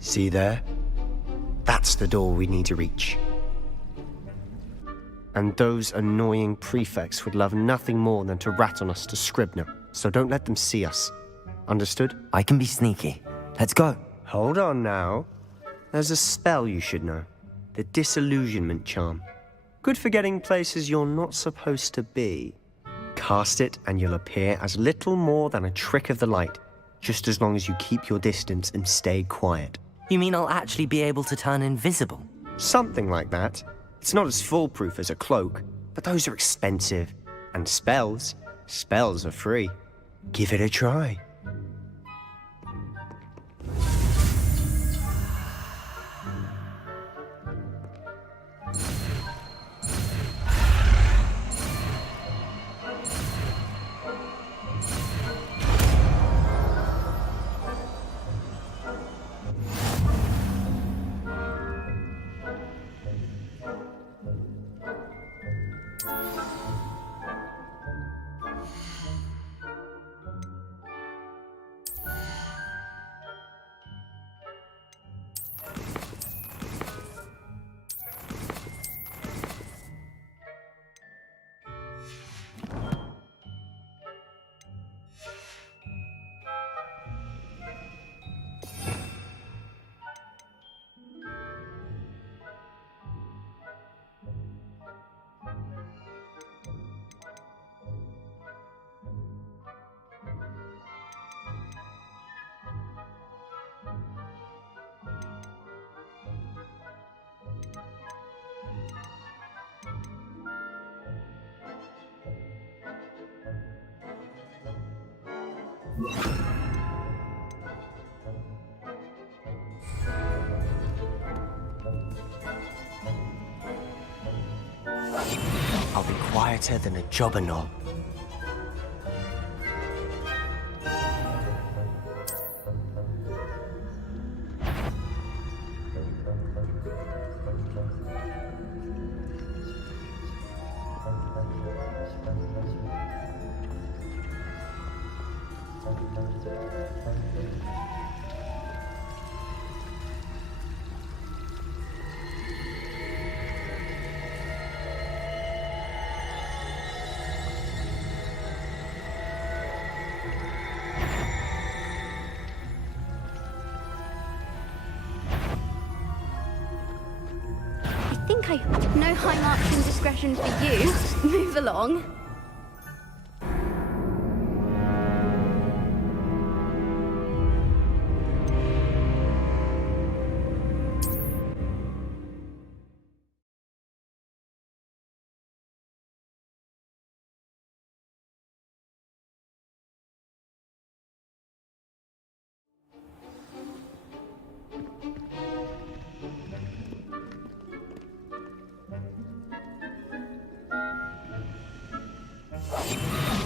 See there? That's the door we need to reach. And those annoying prefects would love nothing more than to rat on us to Scribner, so don't let them see us. Understood? I can be sneaky. Let's go. Hold on now. There's a spell you should know. The Disillusionment Charm. Good for getting places you're not supposed to be. Cast it and you'll appear as little more than a trick of the light, just as long as you keep your distance and stay quiet. You mean I'll actually be able to turn invisible? Something like that. It's not as foolproof as a cloak, but those are expensive. And spells are free. Give it a try. I'll be quieter than a jobber knob. No high marks and discretion for you. Move along.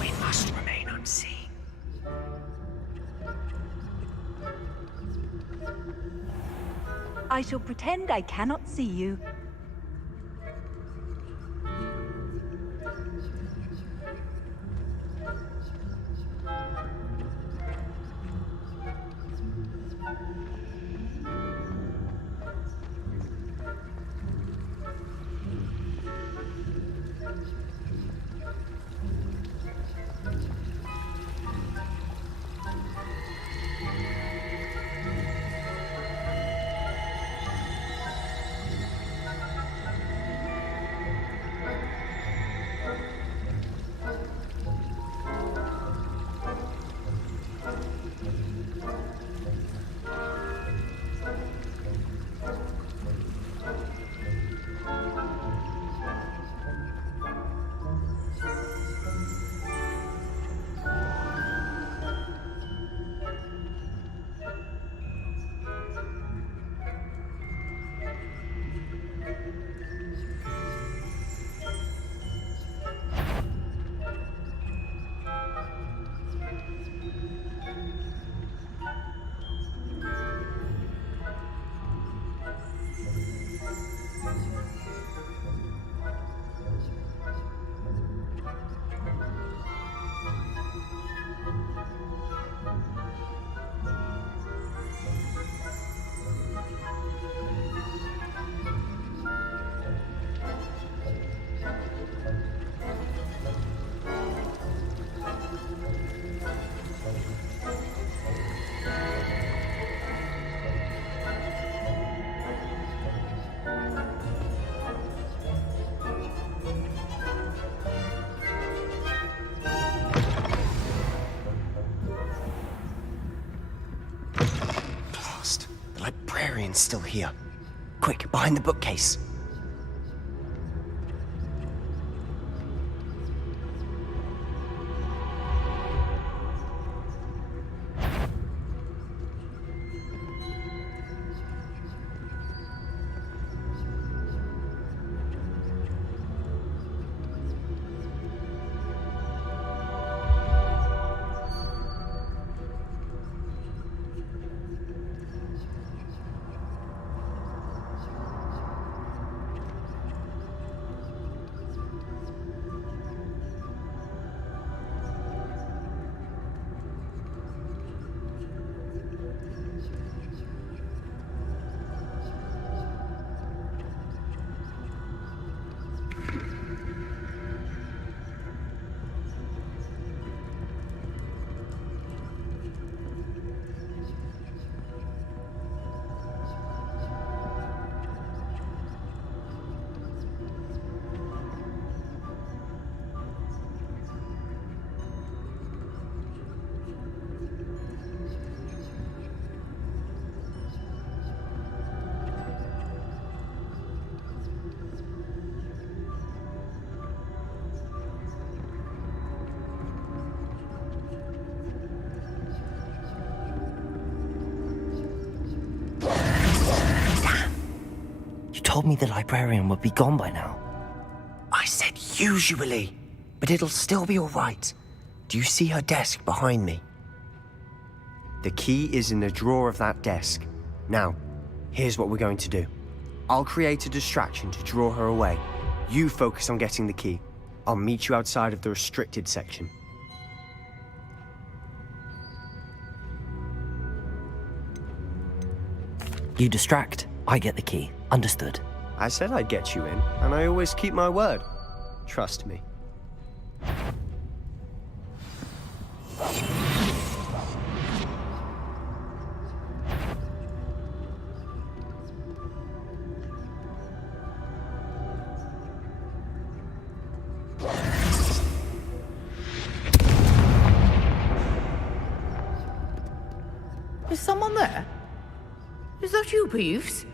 We must remain unseen. I shall pretend I cannot see you. librarian's still here. Quick, behind the bookcase. Told me the librarian would be gone by now. I said usually, but it'll still be all right. Do you see her desk behind me? The key is in the drawer of that desk. Now, here's what we're going to do. I'll create a distraction to draw her away. You focus on getting the key. I'll meet you outside of the restricted section. You distract, I get the key. Understood. I said I'd get you in, and I always keep my word. Trust me. Is someone there? Is that you, Peeves?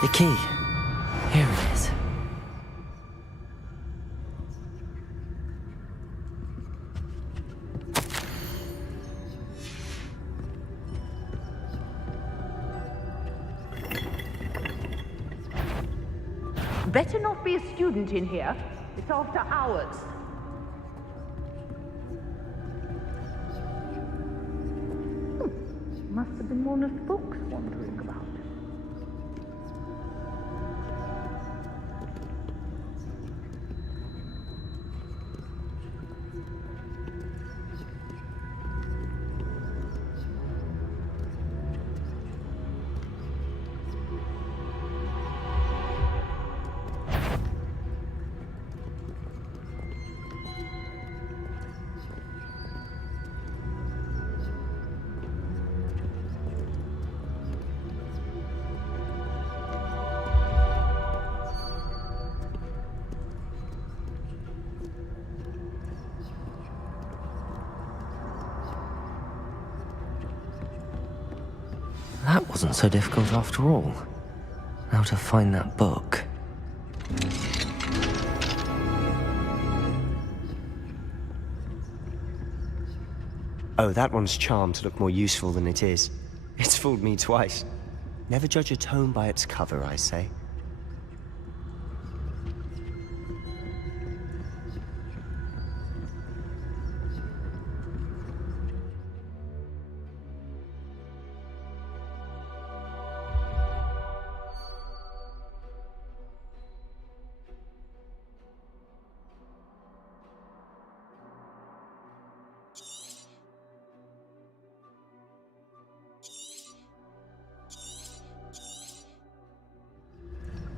The key. Here it is. Better not be a student in here. It's after hours. Must have been one of the books wandering about. That wasn't so difficult after all. How to find that book. Oh, that one's charmed to look more useful than it is. It's fooled me twice. Never judge a tome by its cover, I say.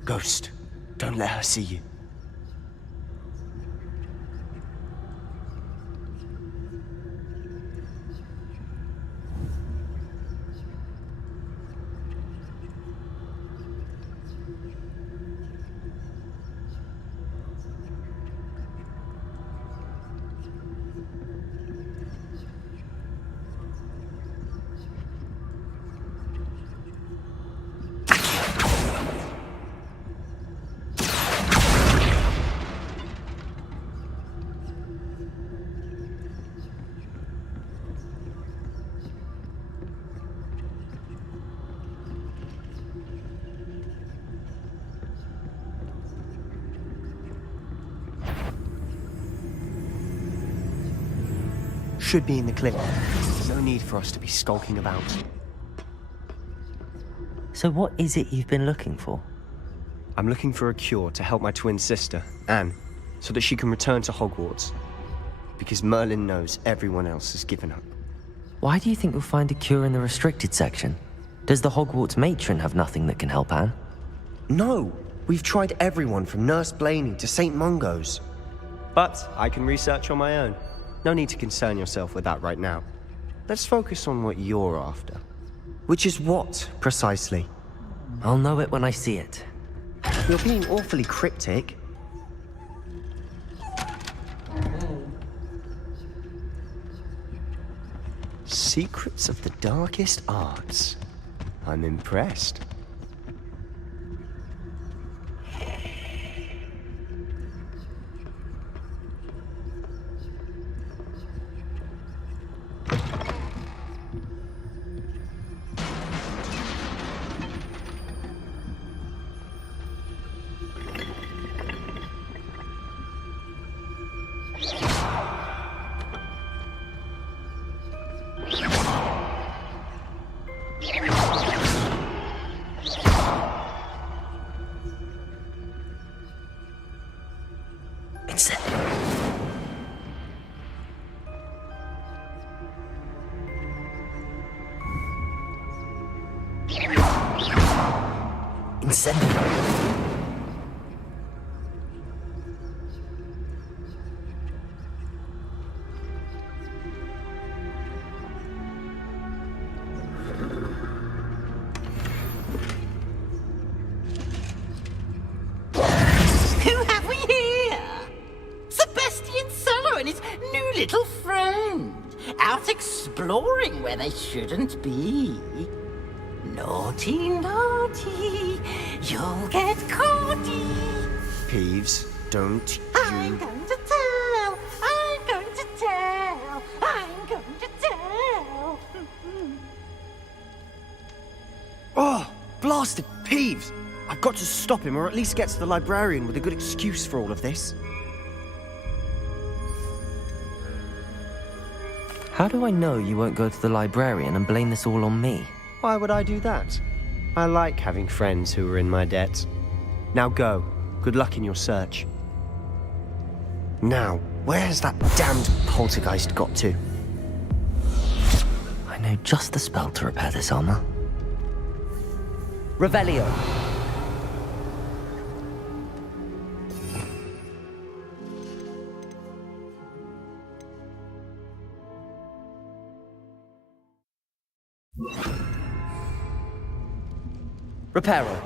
Ghost, don't let her see you. should be in the clinic. No need for us to be skulking about. So what is it you've been looking for? I'm looking for a cure to help my twin sister, Anne, so that she can return to Hogwarts. Because Merlin knows everyone else has given up. Why do you think you'll find a cure in the restricted section? Does the Hogwarts matron have nothing that can help Anne? No! We've tried everyone from Nurse Blaney to St. Mungo's. But I can research on my own. No need to concern yourself with that right now. Let's focus on what you're after. Which is what, precisely? I'll know it when I see it. You're being awfully cryptic. Secrets of the darkest arts. I'm impressed. Who have we here? Sebastian Sallow and his new little friend. Out exploring where they shouldn't be. Naughty, naughty, you'll get caughty. Peeves, don't I'm you... going to tell, I'm going to tell, I'm going to tell. Oh, blasted Peeves! I've got to stop him, or at least get to the librarian with a good excuse for all of this. How do I know you won't go to the librarian and blame this all on me? Why would I do that? I like having friends who are in my debt. Now go. Good luck in your search. Now, where has that damned poltergeist got to? I know just the spell to repair this armor. Revelio. Reparo.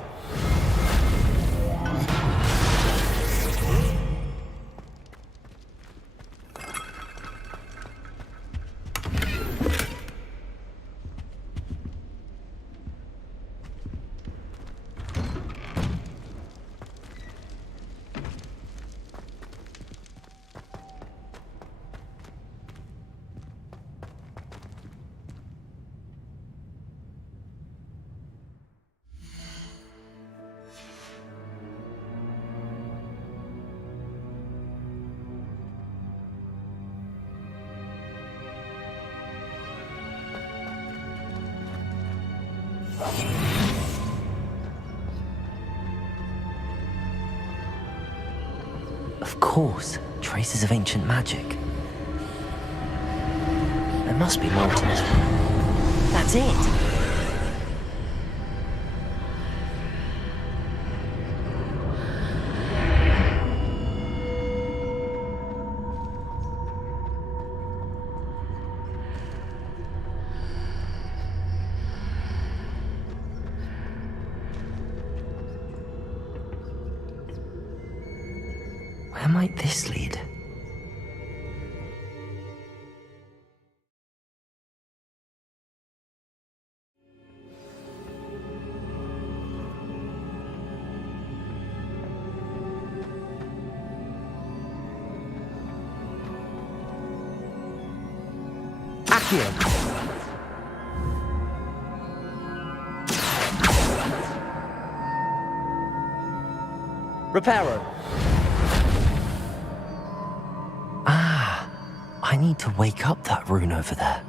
Of course, traces of ancient magic. There must be more to this. That's it! Where might this lead? Accio! Reparo. I need to wake up that rune over there.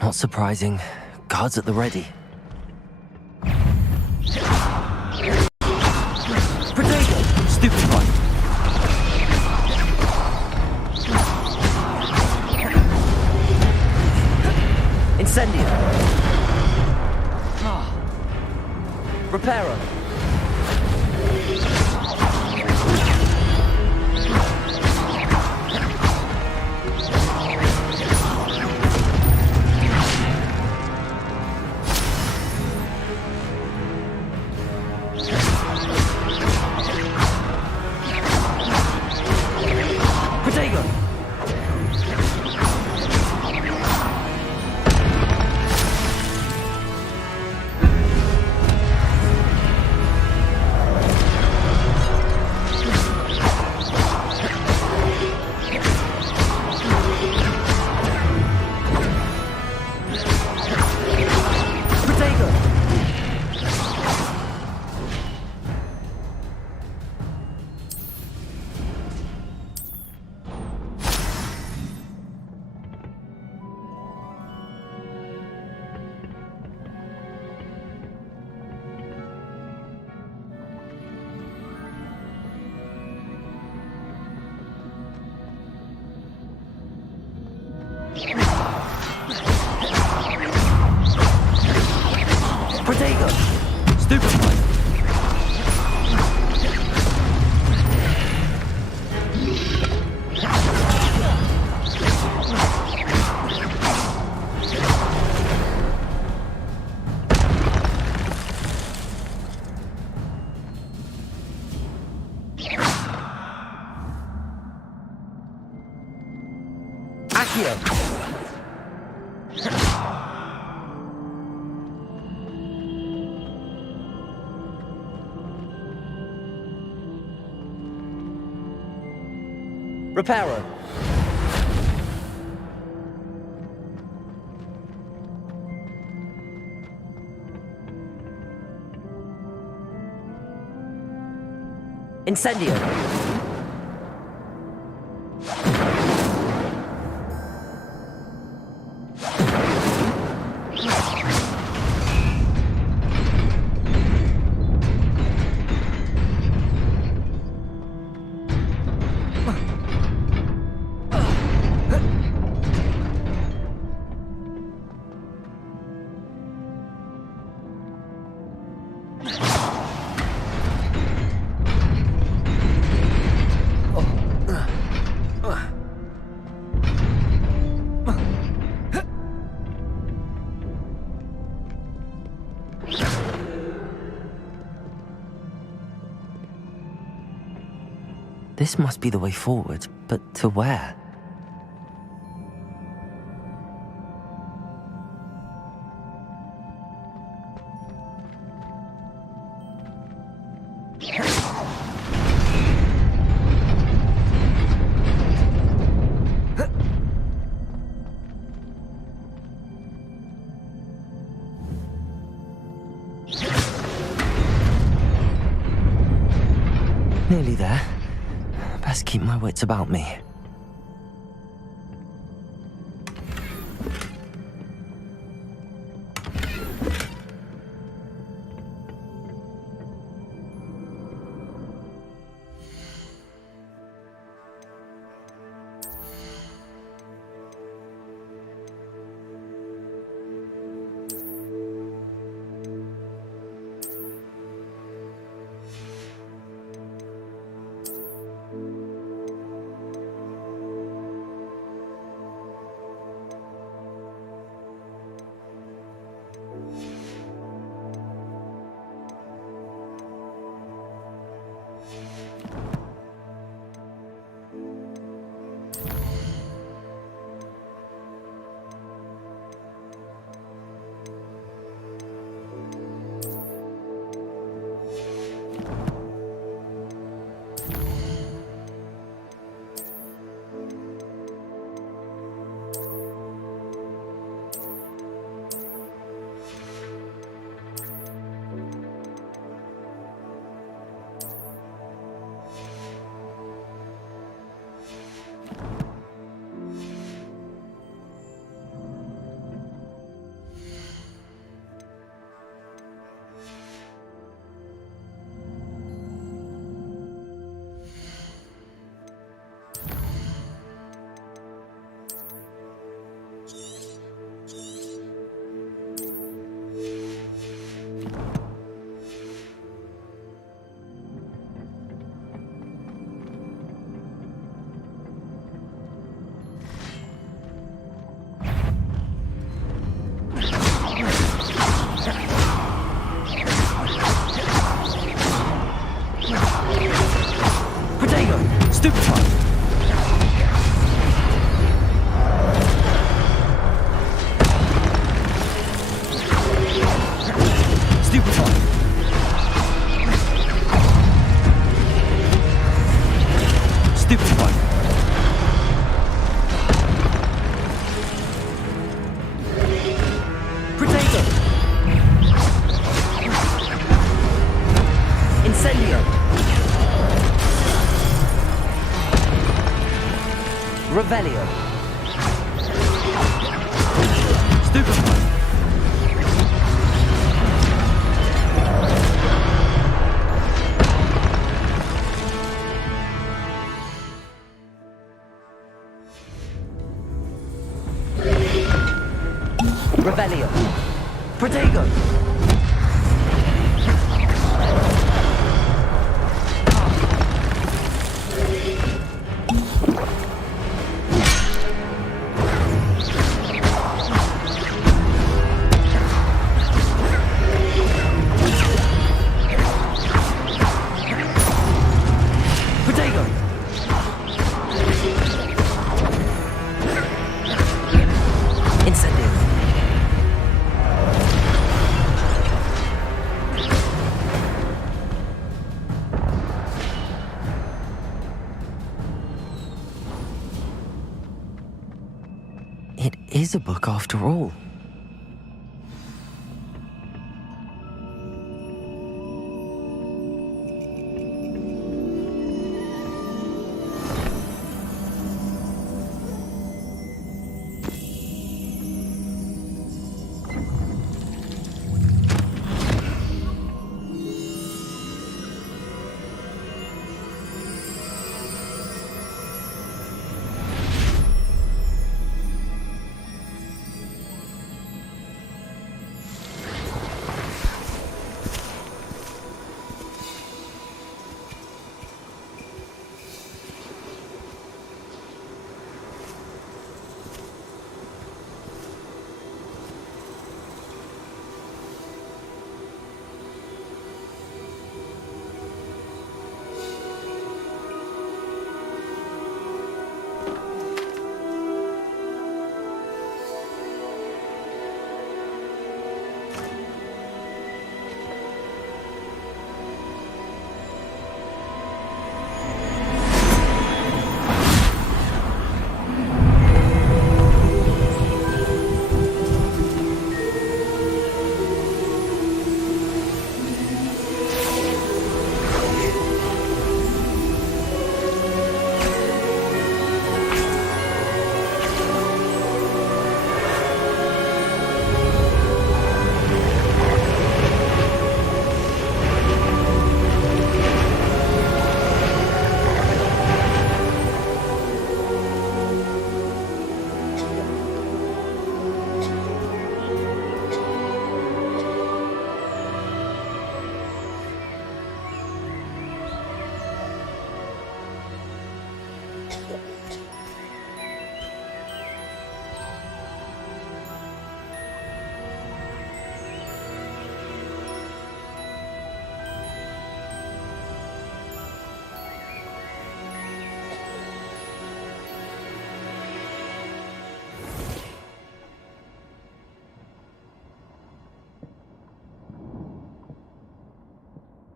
Not surprising. Guards at the ready. Potato! Stupid one! Incendio! Reparo! Protego! Stupid one! Accio! Reparo. Incendio. This must be the way forward, but to where? Nearly there. Best keep my wits about me. Revelio. Stupefy. Revelio. Protego. It is a book after all.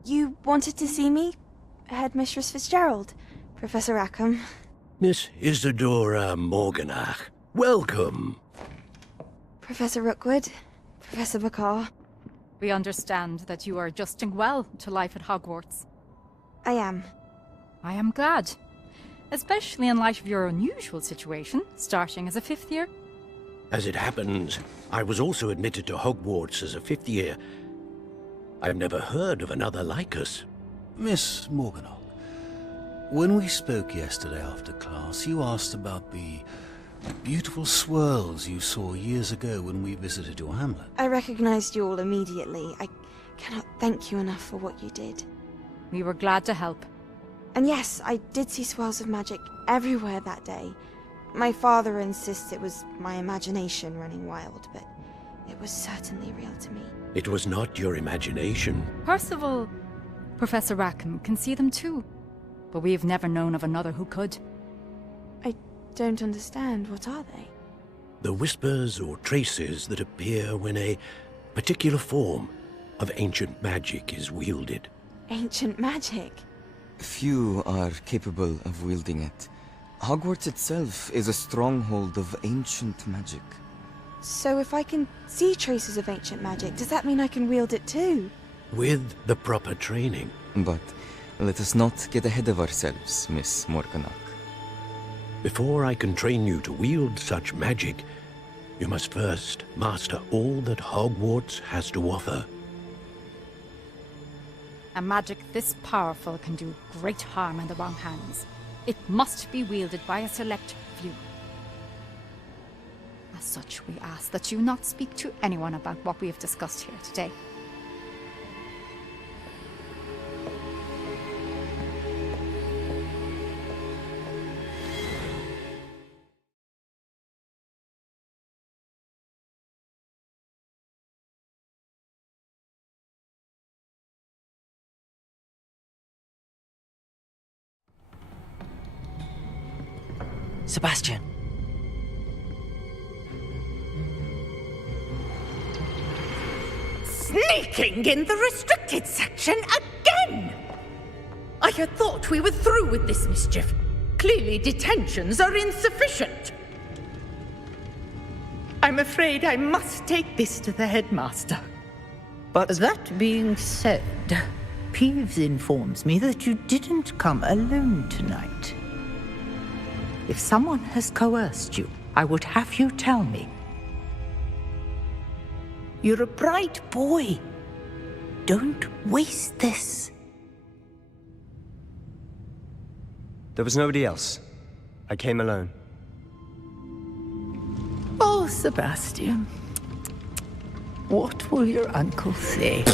You wanted to see me? Headmistress Fitzgerald, Professor Rackham. Miss Isadora Morganach, welcome. Professor Rookwood, Professor Bakar. We understand that you are adjusting well to life at Hogwarts. I am. I am glad. Especially in light of your unusual situation, starting as a fifth year. As it happens, I was also admitted to Hogwarts as a fifth year. I've never heard of another like us. Miss Morganach, when we spoke yesterday after class, you asked about the beautiful swirls you saw years ago when we visited your hamlet. I recognized you all immediately. I cannot thank you enough for what you did. We were glad to help. And yes, I did see swirls of magic everywhere that day. My father insists it was my imagination running wild, but it was certainly real to me. It was not your imagination. Percival, Professor Rackham can see them too. But we've never known of another who could. I don't understand. What are they? The whispers or traces that appear when a particular form of ancient magic is wielded. Ancient magic? Few are capable of wielding it. Hogwarts itself is a stronghold of ancient magic. So if I can see traces of ancient magic, does that mean I can wield it too? With the proper training. But let us not get ahead of ourselves, Miss Morganach. Before I can train you to wield such magic, you must first master all that Hogwarts has to offer. A magic this powerful can do great harm in the wrong hands. It must be wielded by a select few. As such, we ask that you not speak to anyone about what we have discussed here today. Sebastian. Sneaking in the restricted section again! I had thought we were through with this mischief. Clearly detentions are insufficient. I'm afraid I must take this to the headmaster. But That being said, Peeves informs me that you didn't come alone tonight. If someone has coerced you, I would have you tell me. You're a bright boy. Don't waste this. there was nobody else. I came alone. Oh, Sebastian. What will your uncle say?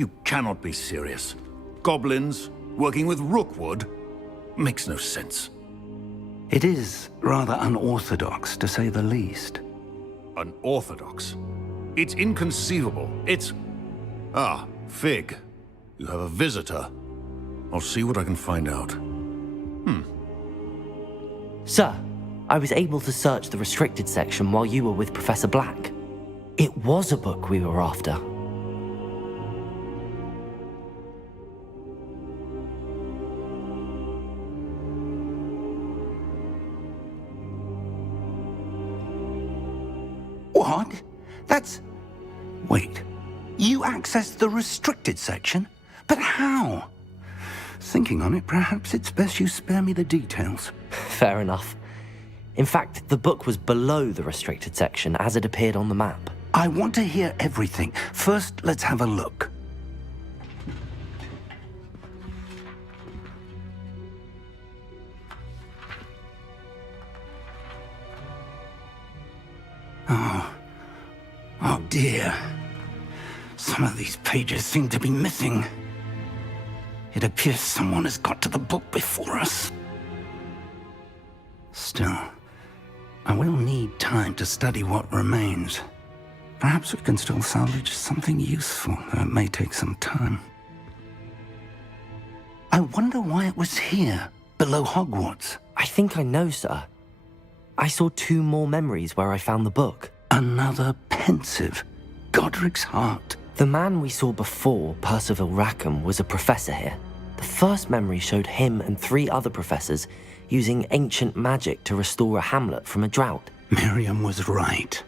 You cannot be serious. Goblins working with Rookwood? Makes no sense. It is rather unorthodox, to say the least. Unorthodox? It's inconceivable. It's... Ah, Fig. You have a visitor. I'll see what I can find out. Sir, I was able to search the restricted section while you were with Professor Black. It was a book we were after. What? That's... Wait. You accessed the restricted section? But how? Thinking on it, perhaps it's best you spare me the details. Fair enough. In fact, the book was below the restricted section as it appeared on the map. I want to hear everything. First, let's have a look. Oh dear. Some of these pages seem to be missing. It appears someone has got to the book before us. Still, I will need time to study what remains. Perhaps we can still salvage something useful, though it may take some time. I wonder why it was here, below Hogwarts. I think I know, sir. I saw 2 more memories where I found the book. Another pensive. Godric's heart. The man we saw before, Percival Rackham, was a professor here. The first memory showed him and 3 other professors using ancient magic to restore a hamlet from a drought. Miriam was right.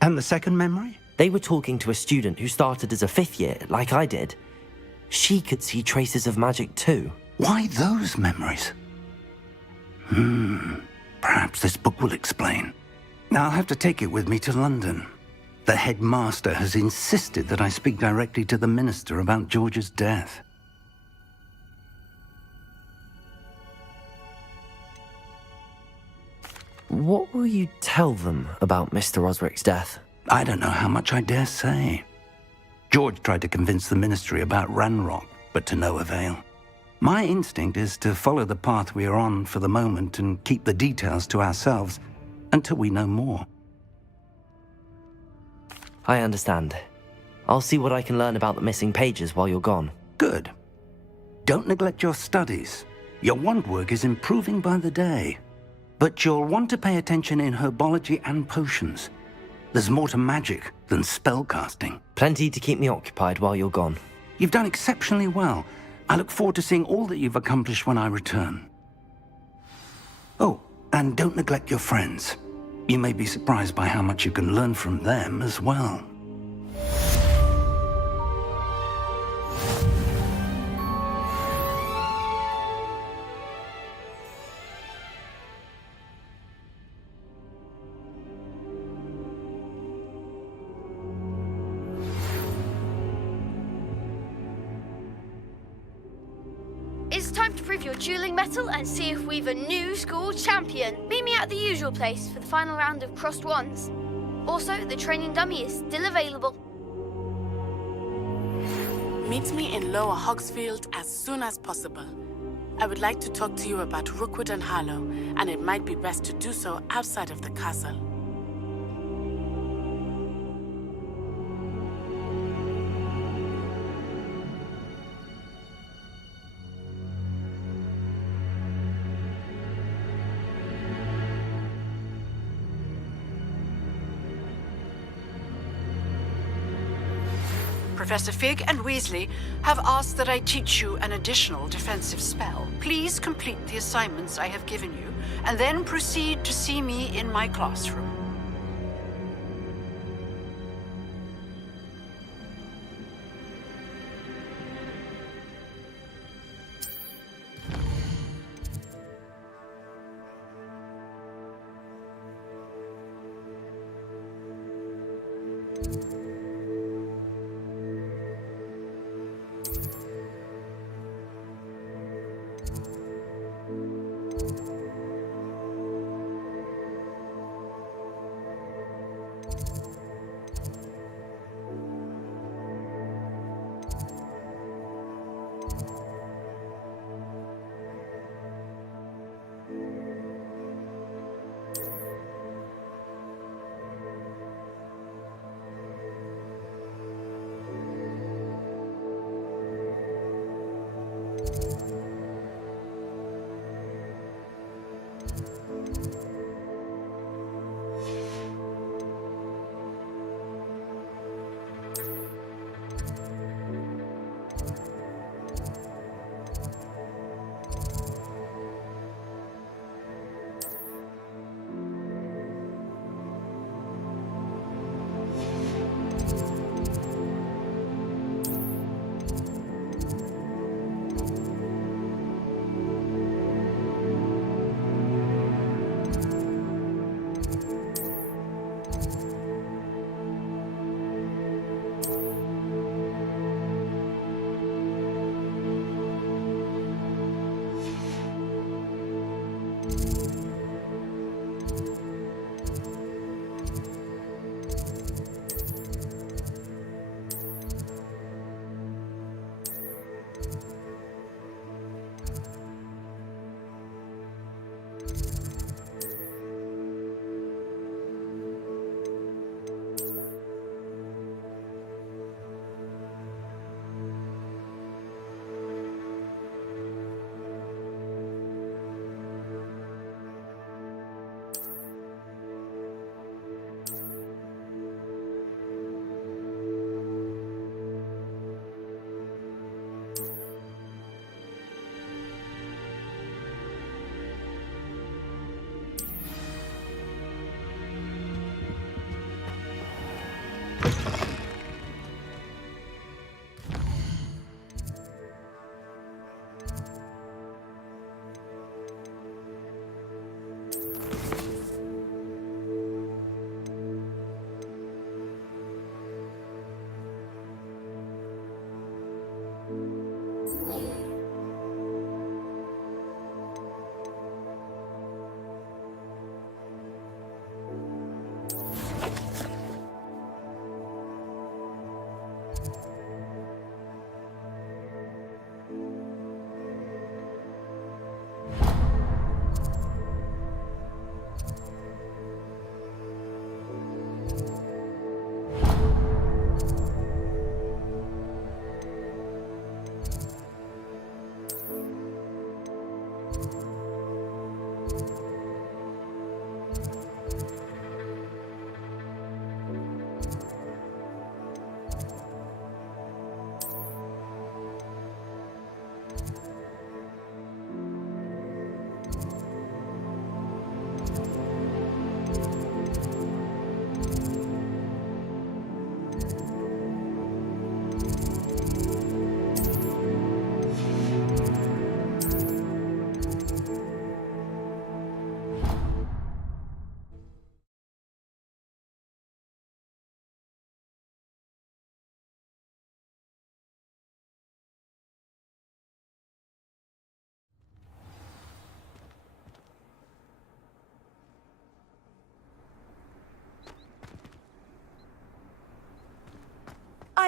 And the second memory? They were talking to a student who started as a 5th year, like I did. She could see traces of magic too. Why those memories? Perhaps this book will explain. Now I'll have to take it with me to London. The headmaster has insisted that I speak directly to the minister about George's death. What will you tell them about Mr. Osric's death? I don't know how much I dare say. George tried to convince the ministry about Ranrock, but to no avail. My instinct is to follow the path we are on for the moment and keep the details to ourselves until we know more. I understand. I'll see what I can learn about the missing pages while you're gone. Good. Don't neglect your studies. Your wand work is improving by the day. But you'll want to pay attention in herbology and potions. There's more to magic than spellcasting. Plenty to keep me occupied while you're gone. You've done exceptionally well. I look forward to seeing all that you've accomplished when I return. Oh, and don't neglect your friends. You may be surprised by how much you can learn from them as well. It's time to prove your dueling mettle and see if we've a new school champion. Meet me at the usual place for the final round of crossed wands. Also, the training dummy is still available. Meet me in Lower Hogsfield as soon as possible. I would like to talk to you about Rookwood and Harlow, and it might be best to do so outside of the castle. Professor Fig and Weasley have asked that I teach you an additional defensive spell. Please complete the assignments I have given you, and then proceed to see me in my classroom.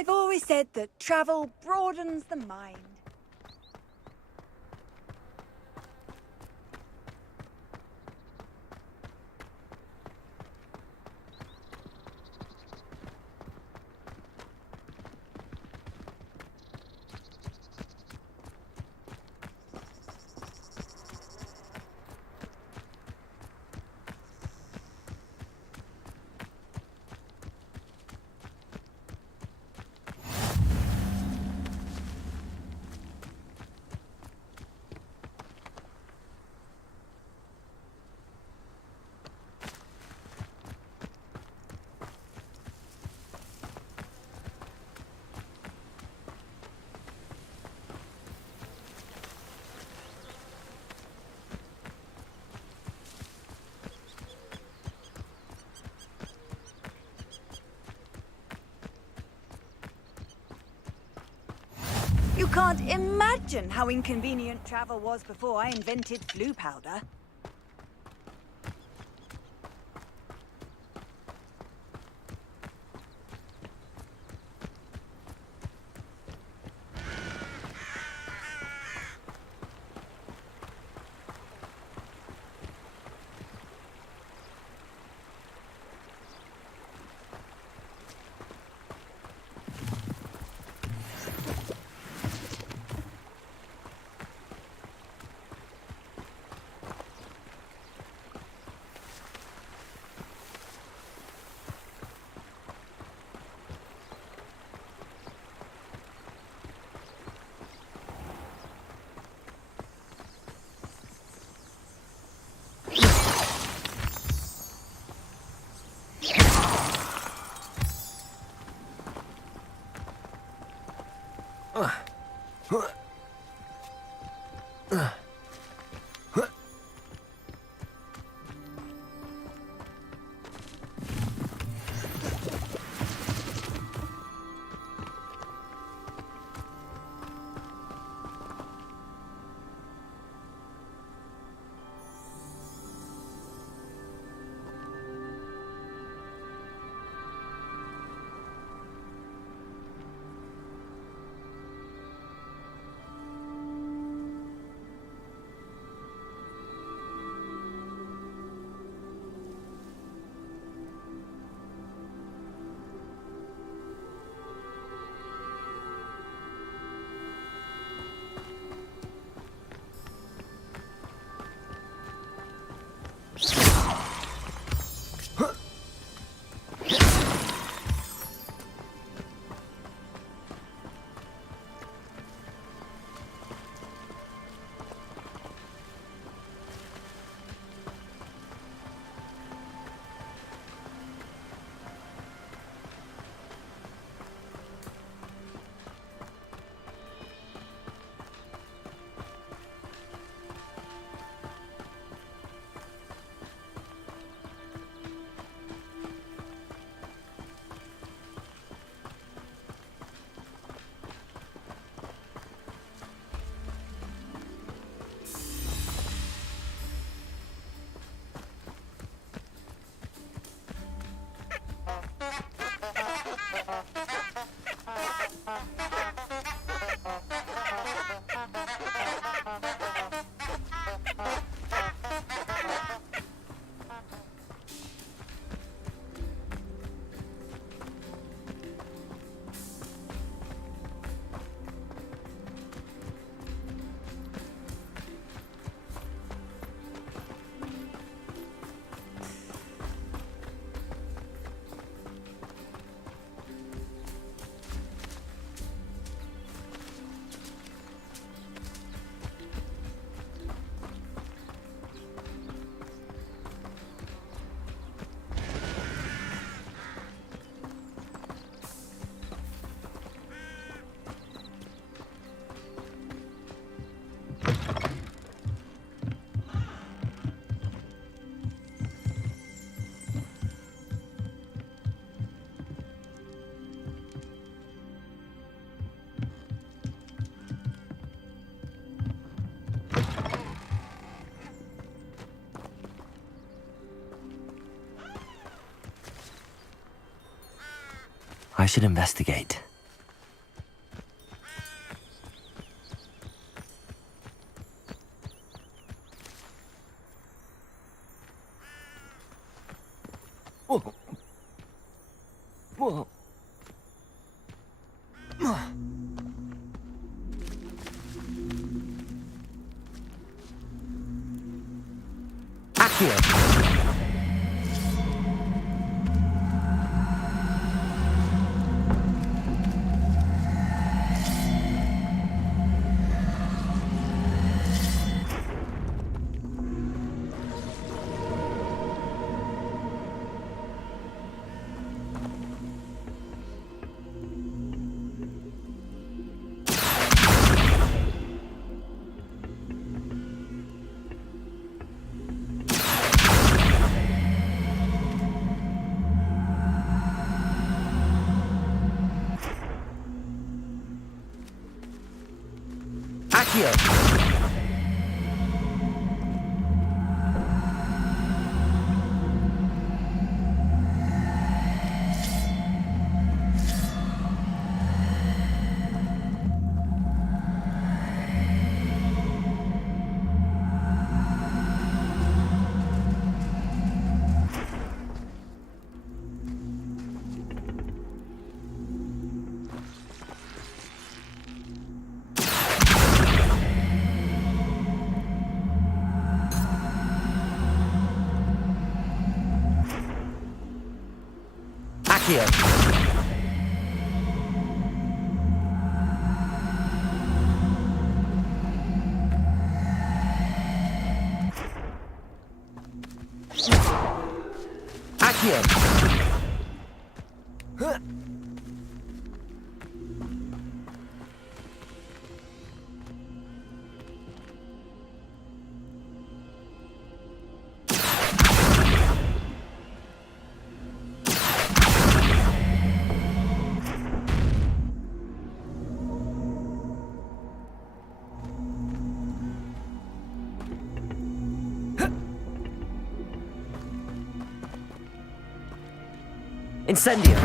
I've always said that travel broadens the mind. You can't imagine how inconvenient travel was before I invented flu powder. I should investigate. Incendio!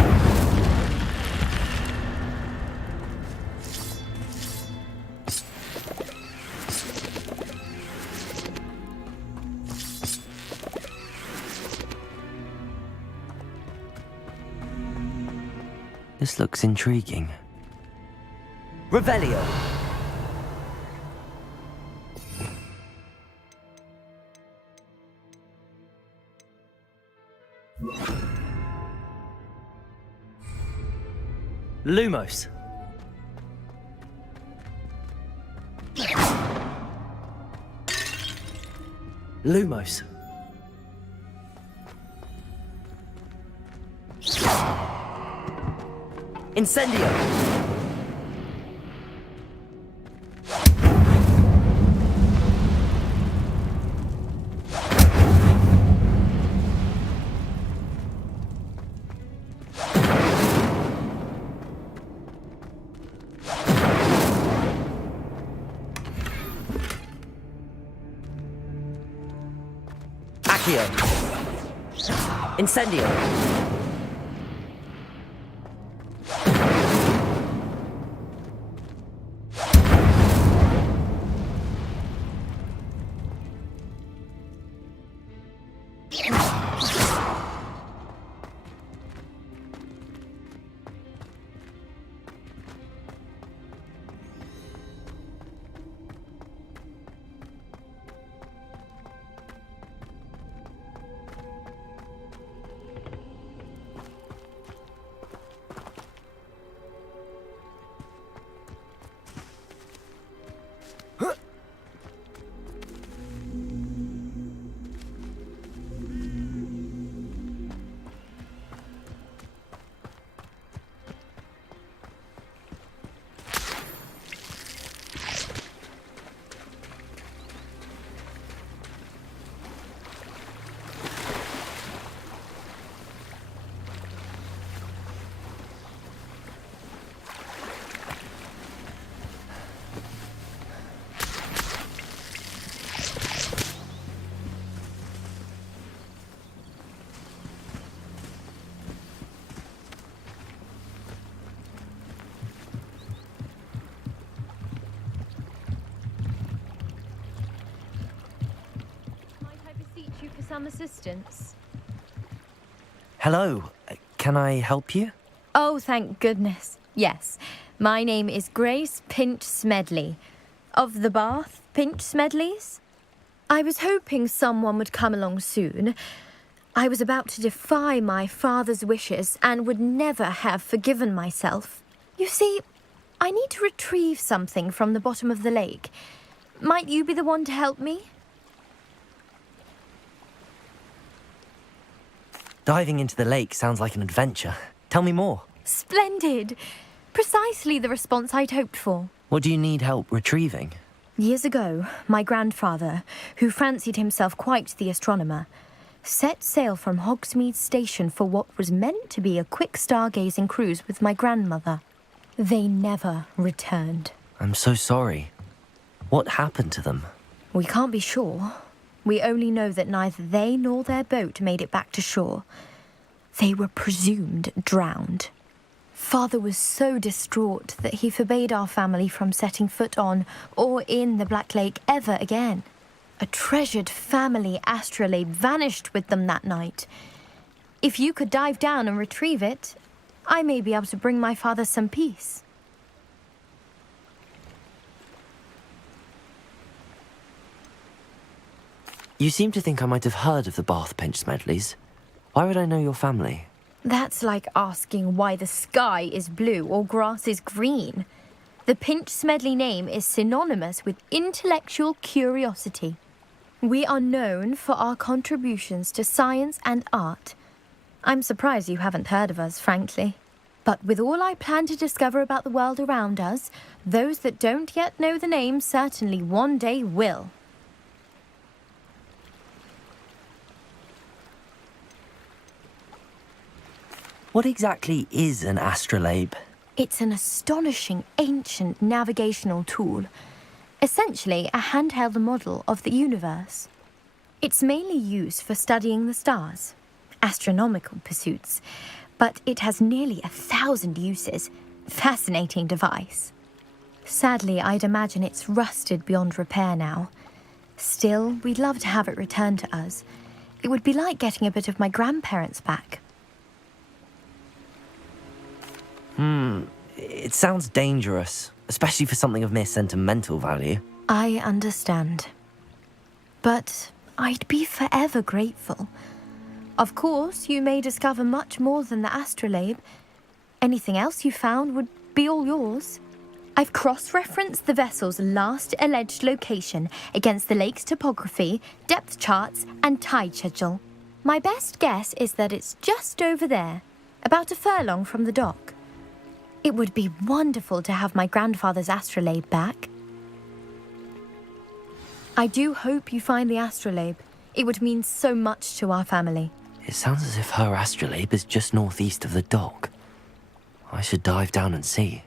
This looks intriguing. Revelio! Lumos. Lumos. Incendio. Incendio! Some assistance. Hello. Can I help you? Oh, thank goodness. Yes. My name is Grace Pinch Smedley, of the Bath Pinch Smedleys. I was hoping someone would come along soon. I was about to defy my father's wishes and would never have forgiven myself. You see, I need to retrieve something from the bottom of the lake. Might you be the one to help me? Diving into the lake sounds like an adventure. Tell me more. Splendid! Precisely the response I'd hoped for. What do you need help retrieving? Years ago, my grandfather, who fancied himself quite the astronomer, set sail from Hogsmeade Station for what was meant to be a quick stargazing cruise with my grandmother. They never returned. I'm so sorry. What happened to them? We can't be sure. We only know that neither they nor their boat made it back to shore. They were presumed drowned. Father was so distraught that he forbade our family from setting foot on or in the Black Lake ever again. A treasured family astrolabe vanished with them that night. If you could dive down and retrieve it, I may be able to bring my father some peace. You seem to think I might have heard of the Bath Pinch Smedleys. Why would I know your family? That's like asking why the sky is blue or grass is green. The Pinch Smedley name is synonymous with intellectual curiosity. We are known for our contributions to science and art. I'm surprised you haven't heard of us, frankly. But with all I plan to discover about the world around us, those that don't yet know the name certainly one day will. What exactly is an astrolabe? It's an astonishing ancient navigational tool. Essentially a handheld model of the universe. It's mainly used for studying the stars, astronomical pursuits, but it has nearly 1,000 uses. Fascinating device. Sadly, I'd imagine it's rusted beyond repair now. Still, we'd love to have it returned to us. It would be like getting a bit of my grandparents back. It sounds dangerous, especially for something of mere sentimental value. I understand. But I'd be forever grateful. Of course, you may discover much more than the astrolabe. Anything else you found would be all yours. I've cross-referenced the vessel's last alleged location against the lake's topography, depth charts, and tide schedule. My best guess is that it's just over there, about a furlong from the dock. It would be wonderful to have my grandfather's astrolabe back. I do hope you find the astrolabe. It would mean so much to our family. It sounds as if her astrolabe is just northeast of the dock. I should dive down and see.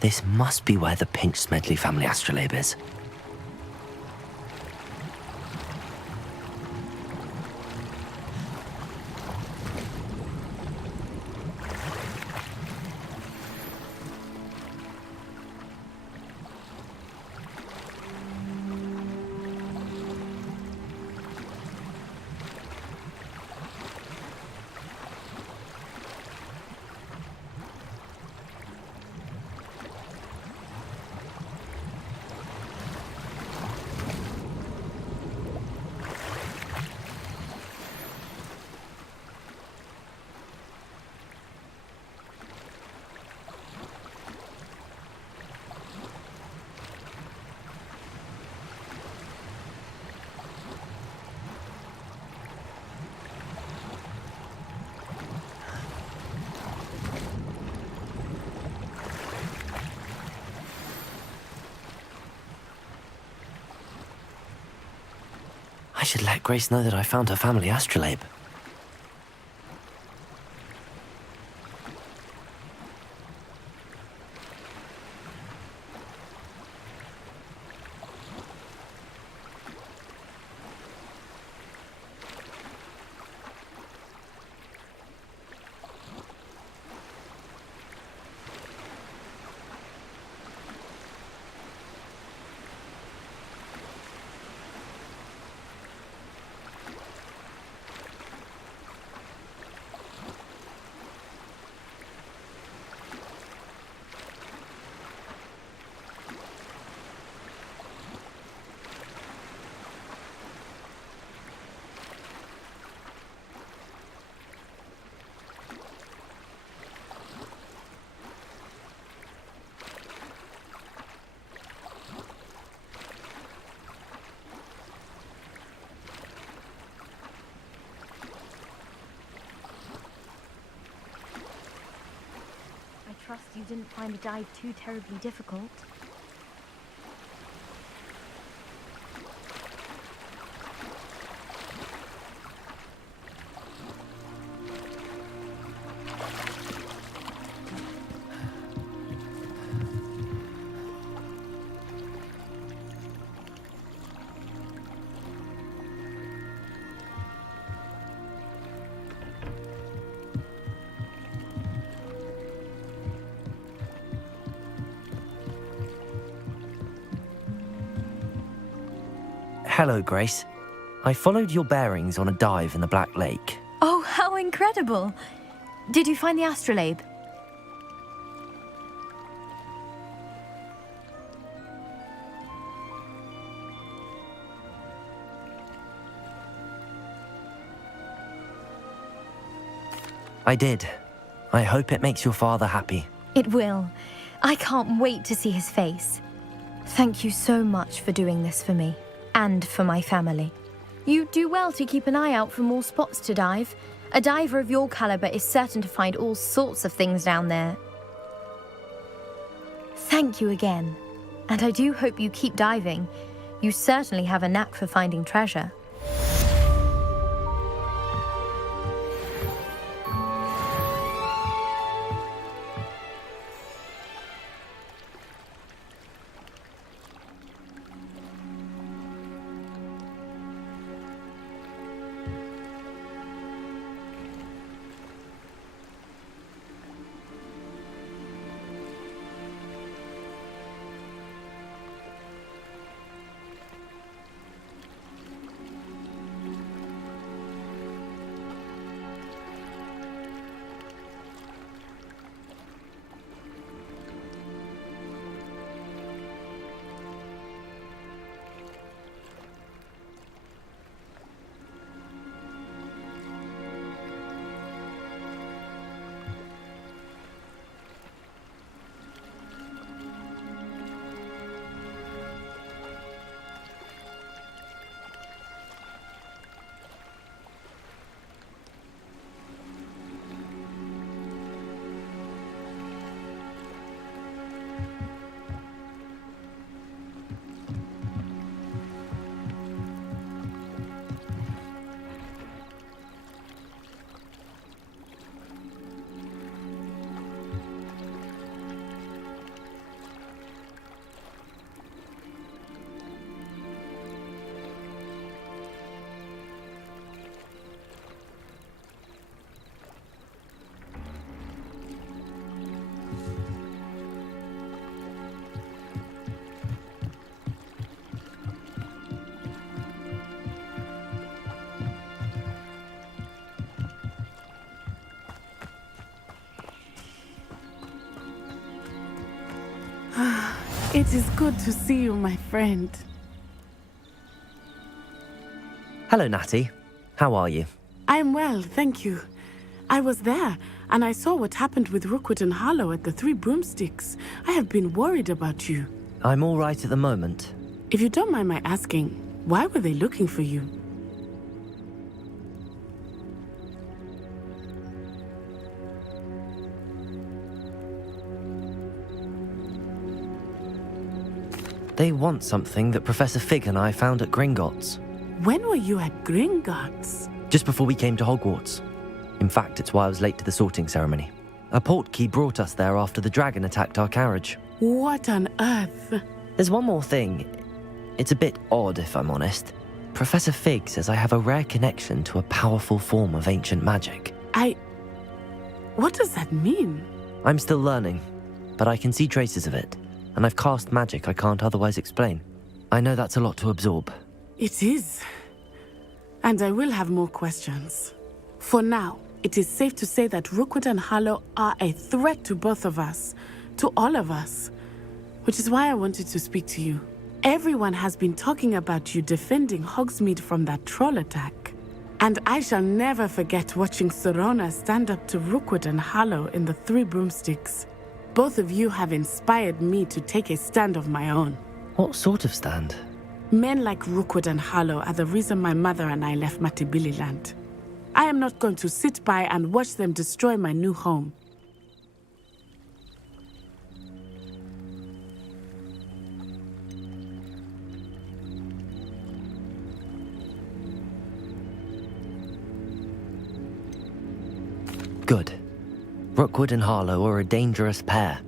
This must be where the Pinch Smedley family astrolabe is. I should let Grace know that I found her family astrolabe. I trust you didn't find the dive too terribly difficult. Hello, Grace. I followed your bearings on a dive in the Black Lake. Oh, how incredible! Did you find the astrolabe? I did. I hope it makes your father happy. It will. I can't wait to see his face. Thank you so much for doing this for me. And for my family. You do well to keep an eye out for more spots to dive. A diver of your caliber is certain to find all sorts of things down there. Thank you again. And I do hope you keep diving. You certainly have a knack for finding treasure. It is good to see you, my friend. Hello, Natty. How are you? I'm well, thank you. I was there, and I saw what happened with Rookwood and Harlow at the Three Broomsticks. I have been worried about you. I'm all right at the moment. If you don't mind my asking, why were they looking for you? They want something that Professor Fig and I found at Gringotts. When were you at Gringotts? Just before we came to Hogwarts. In fact, it's why I was late to the sorting ceremony. A portkey brought us there after the dragon attacked our carriage. What on earth? There's one more thing. It's a bit odd, if I'm honest. Professor Fig says I have a rare connection to a powerful form of ancient magic. What does that mean? I'm still learning, but I can see traces of it, and I've cast magic I can't otherwise explain. I know that's a lot to absorb. It is. And I will have more questions. For now, it is safe to say that Rookwood and Harlow are a threat to both of us, to all of us, which is why I wanted to speak to you. Everyone has been talking about you defending Hogsmeade from that troll attack. And I shall never forget watching Serona stand up to Rookwood and Harlow in the Three Broomsticks. Both of you have inspired me to take a stand of my own. What sort of stand? Men like Rookwood and Harlow are the reason my mother and I left Matabeleland. I am not going to sit by and watch them destroy my new home. Good. Rookwood and Harlow are a dangerous pair.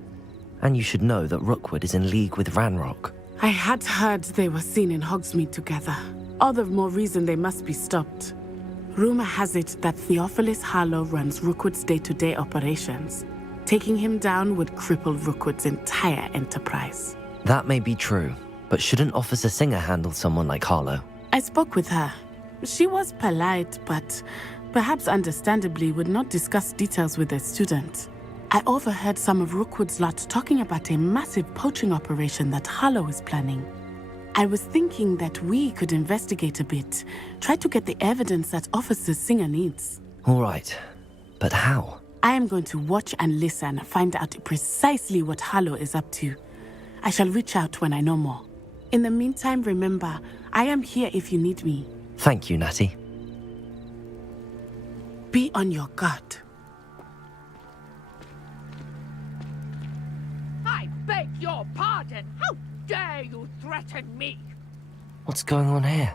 And you should know that Rookwood is in league with Ranrock. I had heard they were seen in Hogsmeade together. All the more reason they must be stopped. Rumor has it that Theophilus Harlow runs Rookwood's day-to-day operations. Taking him down would cripple Rookwood's entire enterprise. That may be true, but shouldn't Officer Singer handle someone like Harlow? I spoke with her. She was polite, but perhaps understandably would not discuss details with a student. I overheard some of Rookwood's lot talking about a massive poaching operation that Harlow is planning. I was thinking that we could investigate a bit, try to get the evidence that Officer Singer needs. All right, but how? I am going to watch and listen, find out precisely what Harlow is up to. I shall reach out when I know more. In the meantime, remember, I am here if you need me. Thank you, Natty. Be on your guard. I beg your pardon! How dare you threaten me? What's going on here?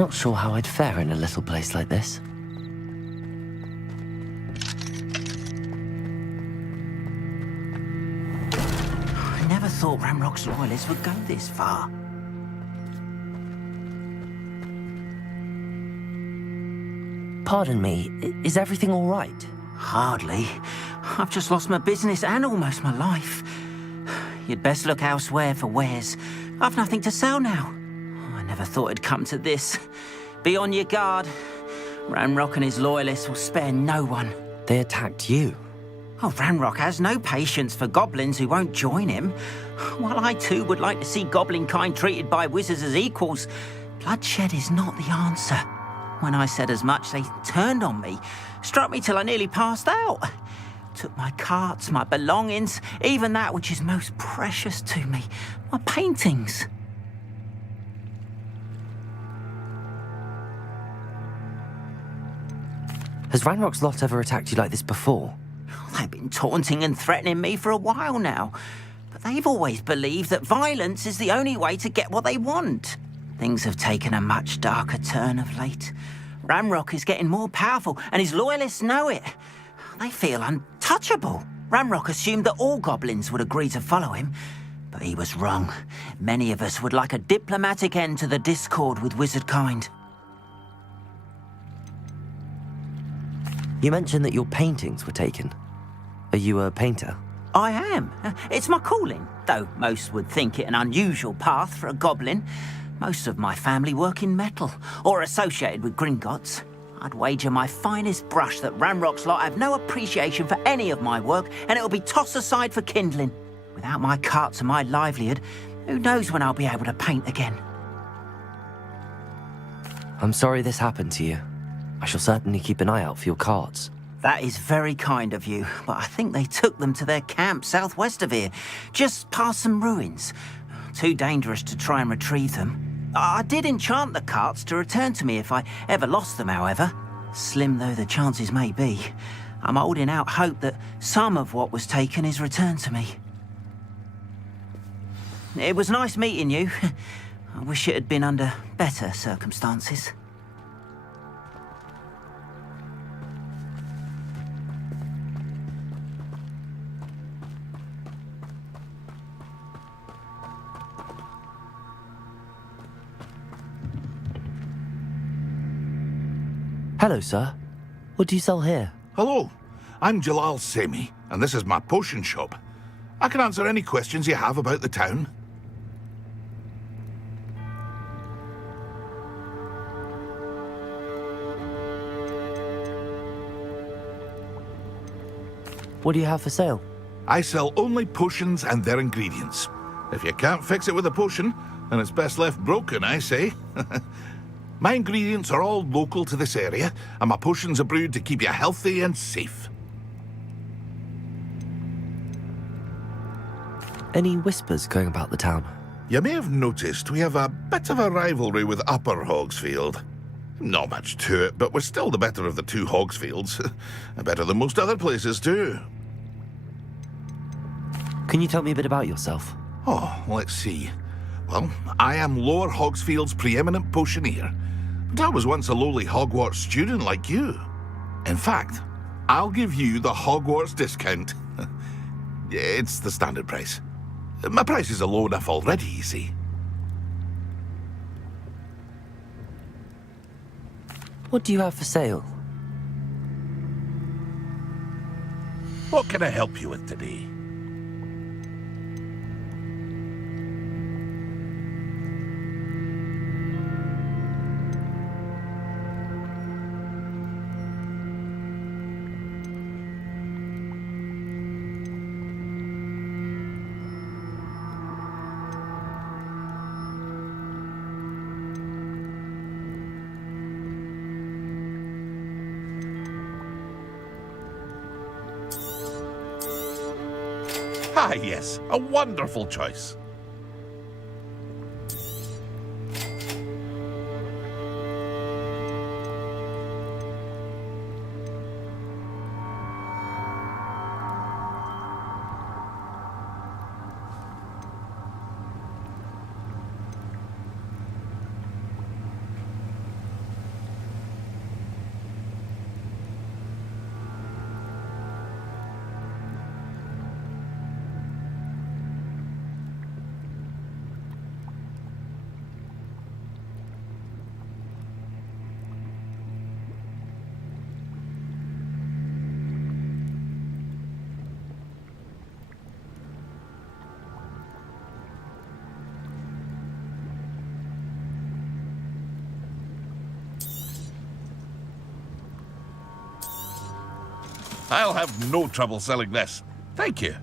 Not sure how I'd fare in a little place like this. I never thought Ranrock's loyalists would go this far. Pardon me, is everything all right? Hardly. I've just lost my business and almost my life. You'd best look elsewhere for wares. I've nothing to sell now. I never thought it'd come to this. Be on your guard. Ranrock and his loyalists will spare no one. They attacked you? Oh, Ranrock has no patience for goblins who won't join him. While I too would like to see goblin kind treated by wizards as equals, bloodshed is not the answer. When I said as much, they turned on me, struck me till I nearly passed out. Took my carts, my belongings, even that which is most precious to me, my paintings. Has Ranrock's lot ever attacked you like this before? They've been taunting and threatening me for a while now, but they've always believed that violence is the only way to get what they want. Things have taken a much darker turn of late. Ranrock is getting more powerful, and his loyalists know it. They feel untouchable. Ranrock assumed that all goblins would agree to follow him, but he was wrong. Many of us would like a diplomatic end to the discord with wizard kind. You mentioned that your paintings were taken. Are you a painter? I am. It's my calling, though most would think it an unusual path for a goblin. Most of my family work in metal, or associated with Gringotts. I'd wager my finest brush that Ranrock's lot have no appreciation for any of my work, and it'll be tossed aside for kindling. Without my carts and my livelihood, who knows when I'll be able to paint again. I'm sorry this happened to you. I shall certainly keep an eye out for your carts. That is very kind of you, but I think they took them to their camp southwest of here, just past some ruins. Too dangerous to try and retrieve them. I did enchant the carts to return to me if I ever lost them, however. Slim though the chances may be, I'm holding out hope that some of what was taken is returned to me. It was nice meeting you. I wish it had been under better circumstances. Hello, sir. What do you sell here? Hello, I'm Jalal Semi, and this is my potion shop. I can answer any questions you have about the town. What do you have for sale? I sell only potions and their ingredients. If you can't fix it with a potion, then it's best left broken, I say. My ingredients are all local to this area, and my potions are brewed to keep you healthy and safe. Any whispers going about the town? You may have noticed we have a bit of a rivalry with Upper Hogsfield. Not much to it, but we're still the better of the two Hogsfields. Better than most other places, too. Can you tell me a bit about yourself? Oh, let's see. Well, I am Lower Hogsfield's preeminent potioneer. But I was once a lowly Hogwarts student like you. In fact, I'll give you the Hogwarts discount. It's the standard price. My prices are low enough already, you see. What do you have for sale? What can I help you with today? Ah, yes, a wonderful choice. I'll have no trouble selling this. Thank you.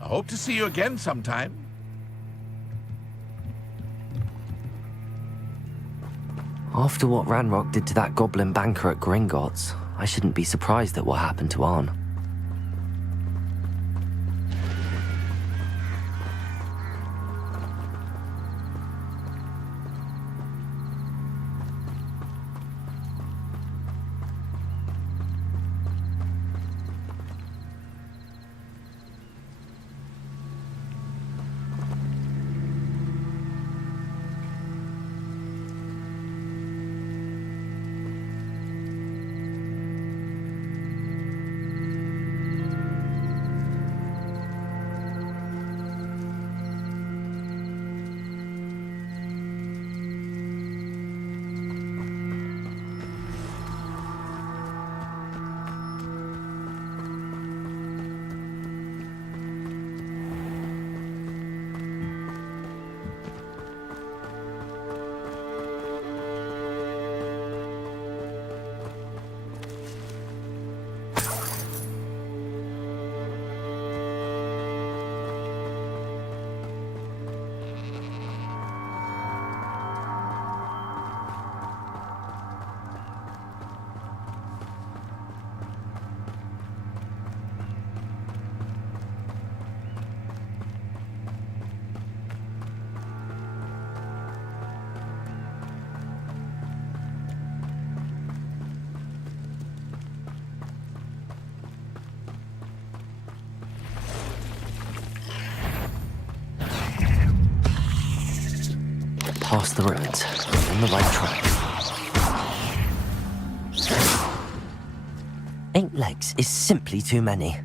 I hope to see you again sometime. After what Ranrock did to that goblin banker at Gringotts, I shouldn't be surprised at what happened to Arn. Past the ruins, on the right track. 8 legs is simply too many.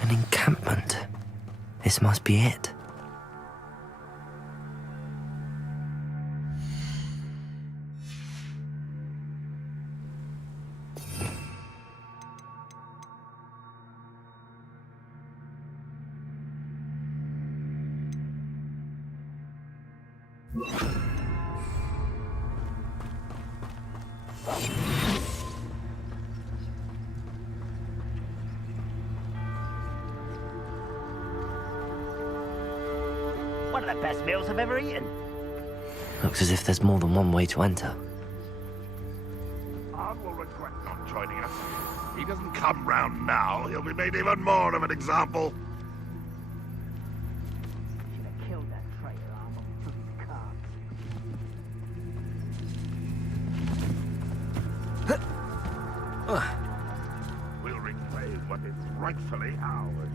An encampment. This must be it. One of the best meals I've ever eaten. Looks as if there's more than one way to enter. Arn will regret not joining us. If he doesn't come round now, he'll be made even more of an example. Should have killed that traitor Arn took his cards. We'll reclaim what is rightfully ours.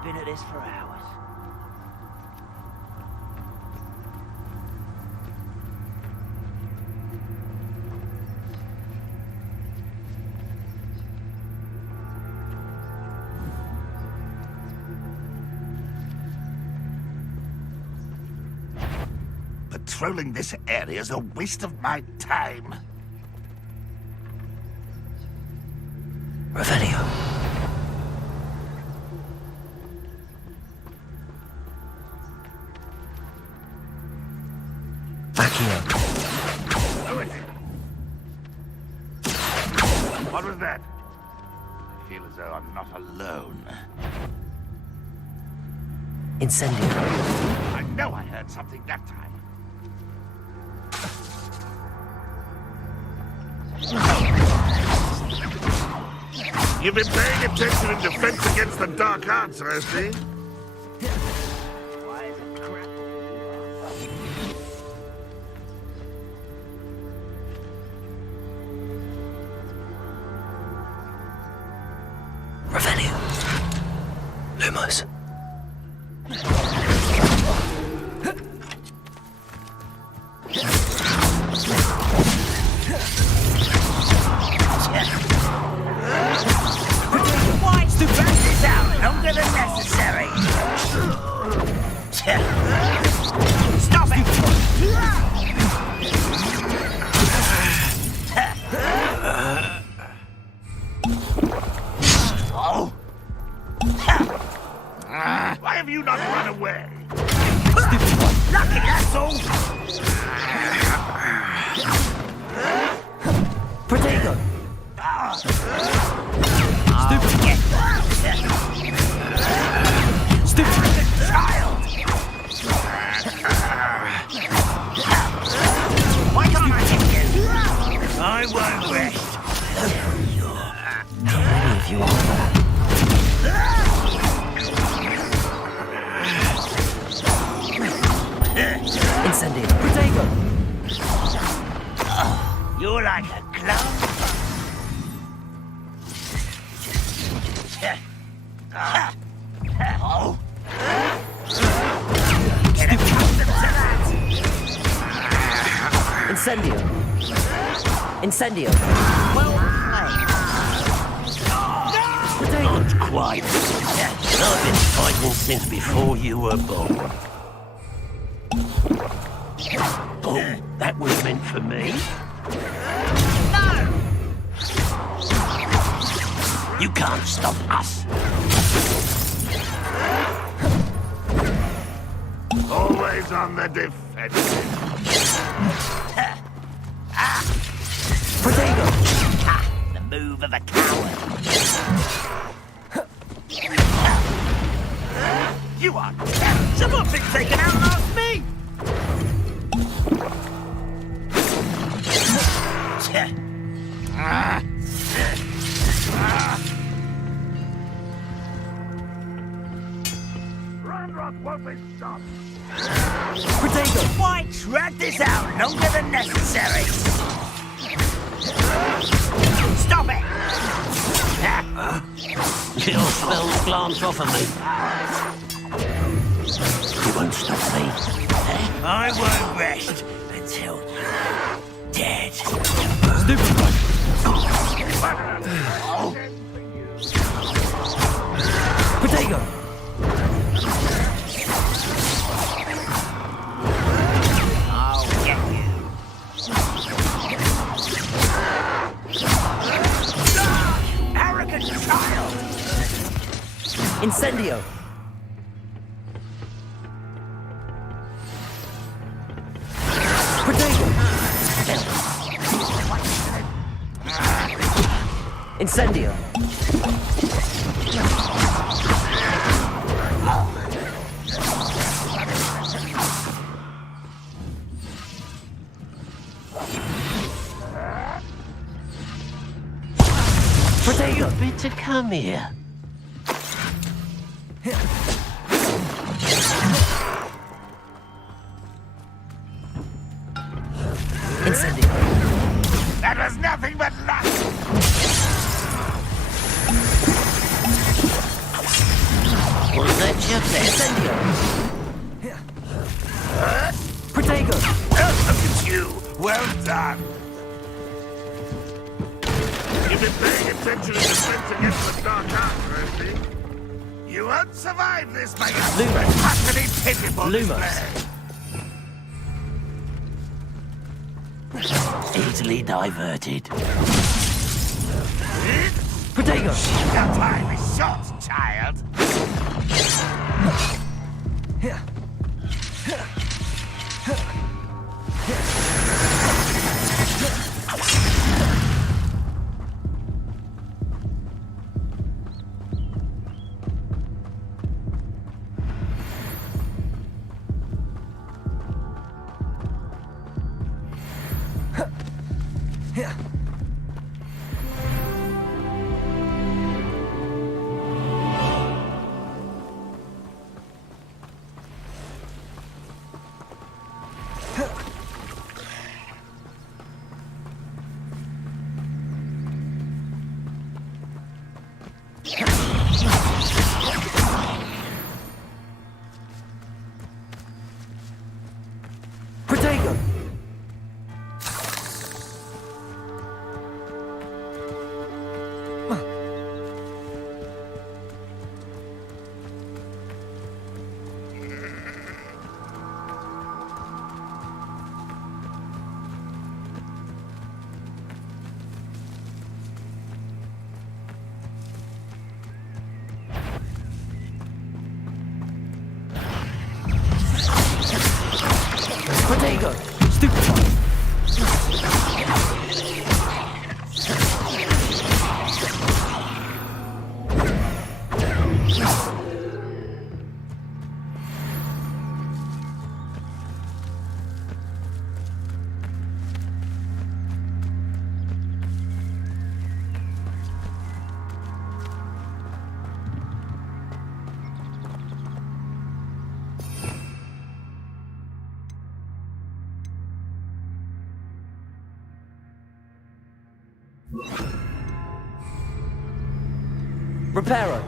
I've been at this for hours. Patrolling this area is a waste of my time. Revelio. Accio. What was that? I feel as though I'm not alone. Incendio. I know I heard something that time. You've been paying attention in defense against the dark arts, I see. Revelio. Lumos. Longer than necessary. Stop it! Oh! Why have you not run away? Lucky, that's all. Protego. Stupid child! Why can't I hit you? I won't rest. How many of you are there? Incendio. Protego. You're like a glove. Oh. Get accustomed to that. Incendio. Incendio. Well played. Not quite. I've been fighting since before you were born. Oh, that was meant for me? No! You can't stop us. Always on the defensive. Protego. The move of a coward. You are terrible. Someone's been taken out last me. Ranrock won't be stopped. Protego. Why drag this out longer than necessary? Stop it! Your spells glance off of me. You won't stop me. I won't rest until you're dead. Stupid. Protego. I'll get you. Arrogant child! Incendio. Protego. Incendio. Protego. You better come here. Incendio. That was nothing but luck. One Such a Incendio! Protego! Look at you! Well done! You've been paying attention in defense against the dark arts, Rusty. You won't survive this by your utterly pitiful display. easily diverted. Protego! Your time is short, child. Protego! Protego! Stupefy! Reparo!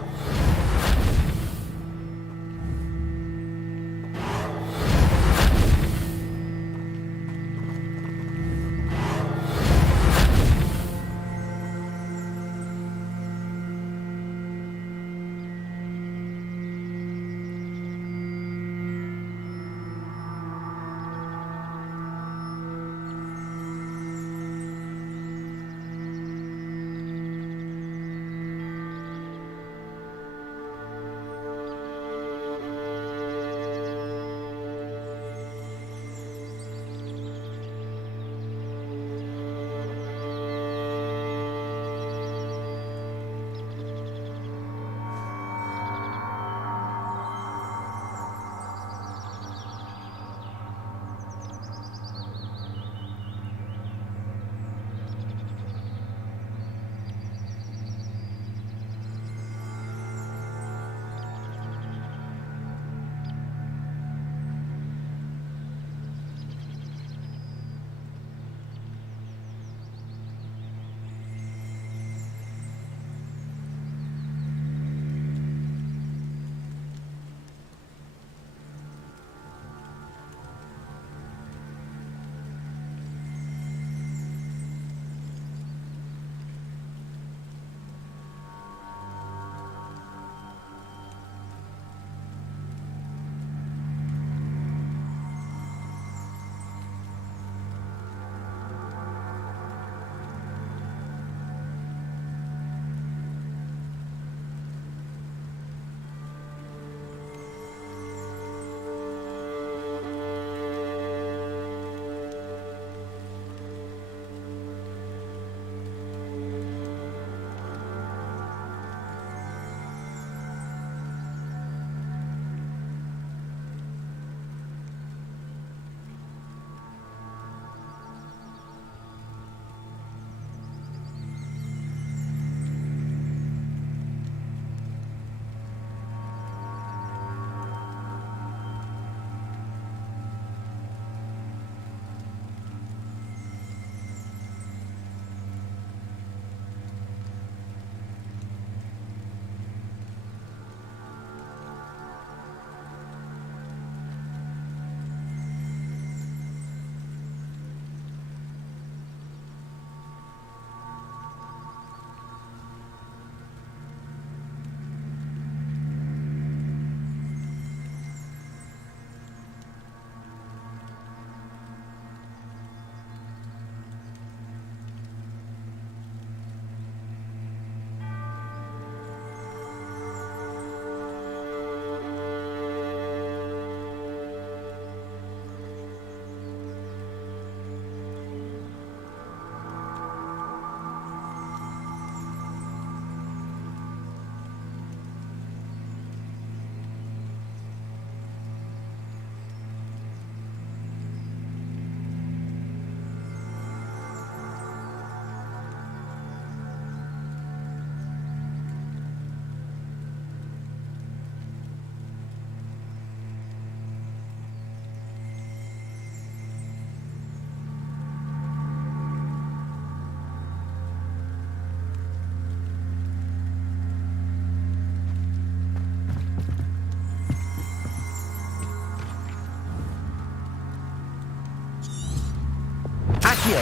Accio.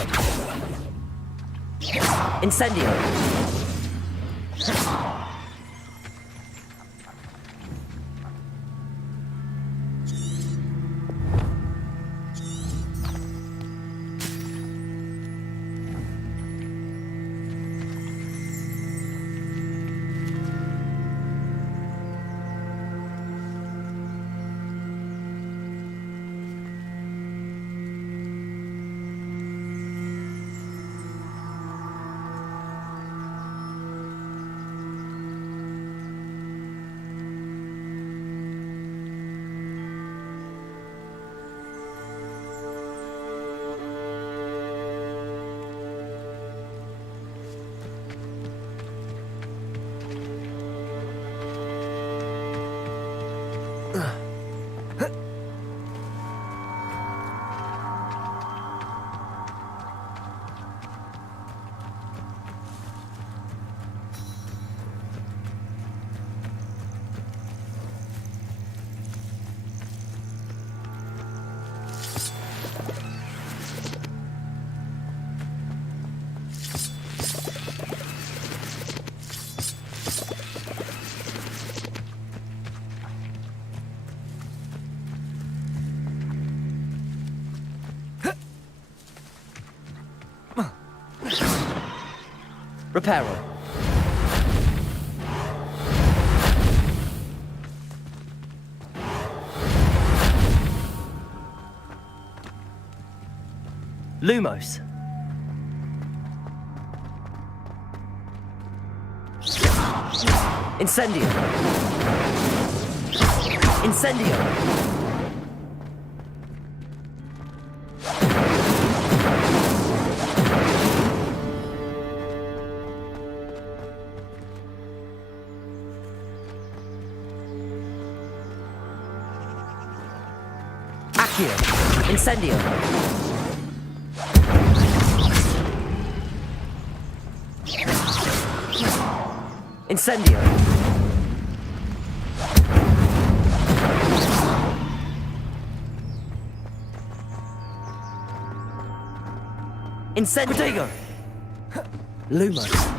Incendio. Reparo. Lumos. Incendio. Incendio. Accio. Incendio. Incendio. Incendio. Lumos.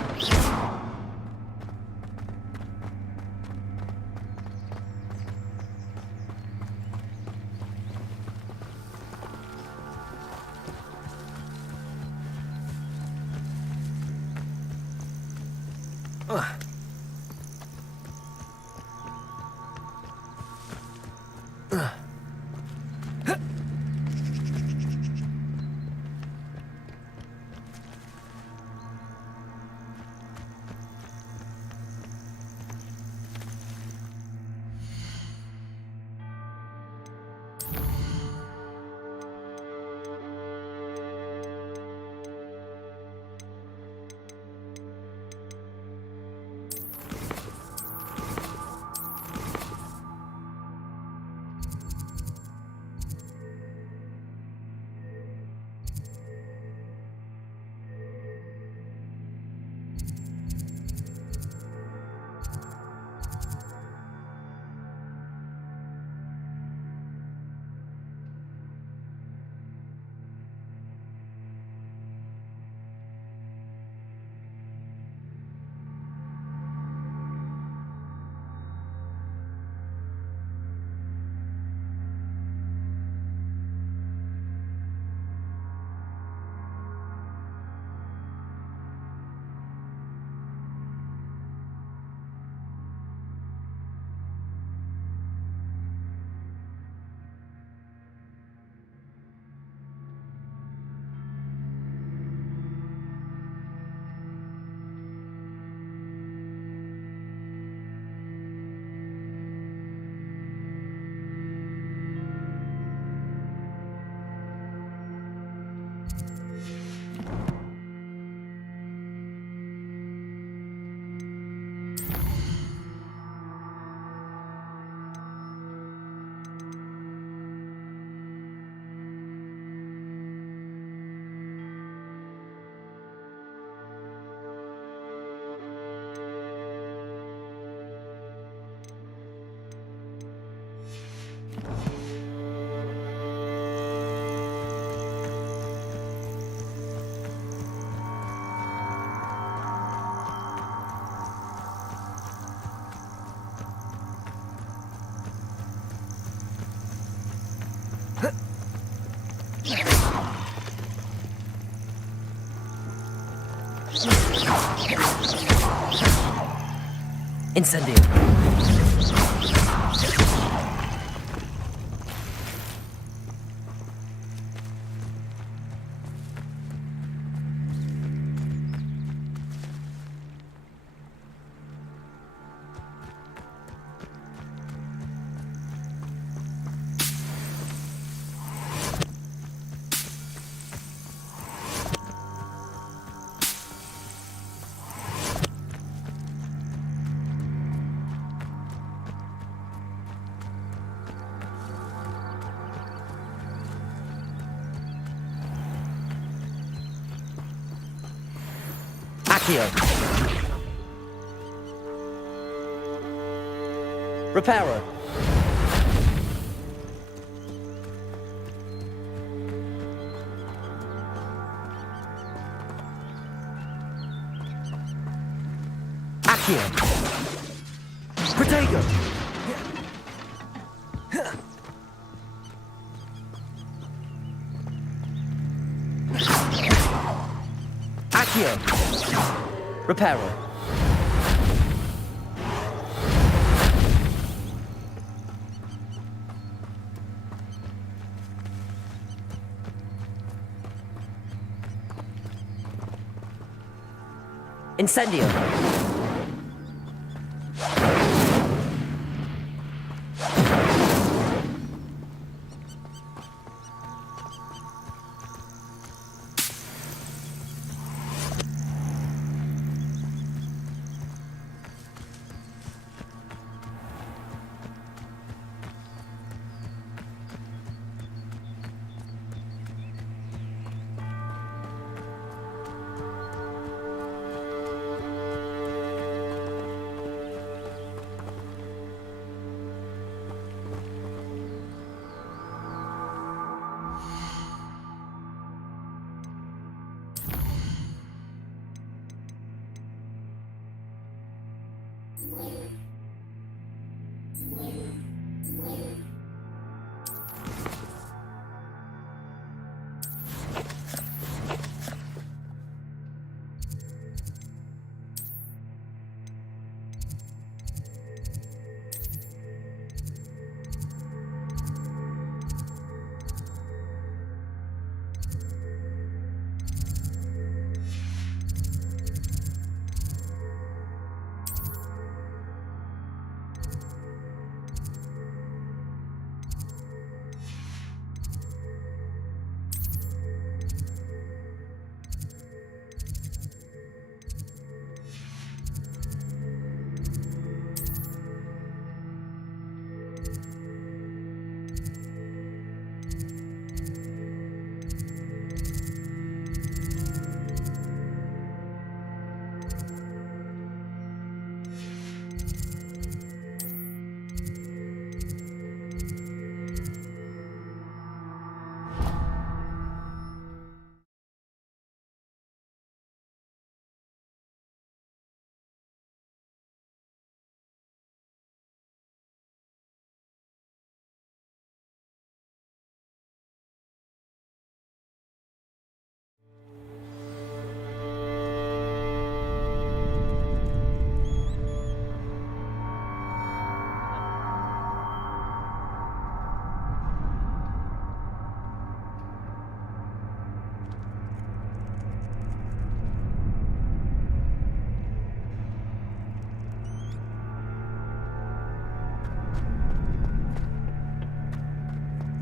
Incendio. Accio. Reparo. Accio. Protego. Accio. Reparo. Incendio.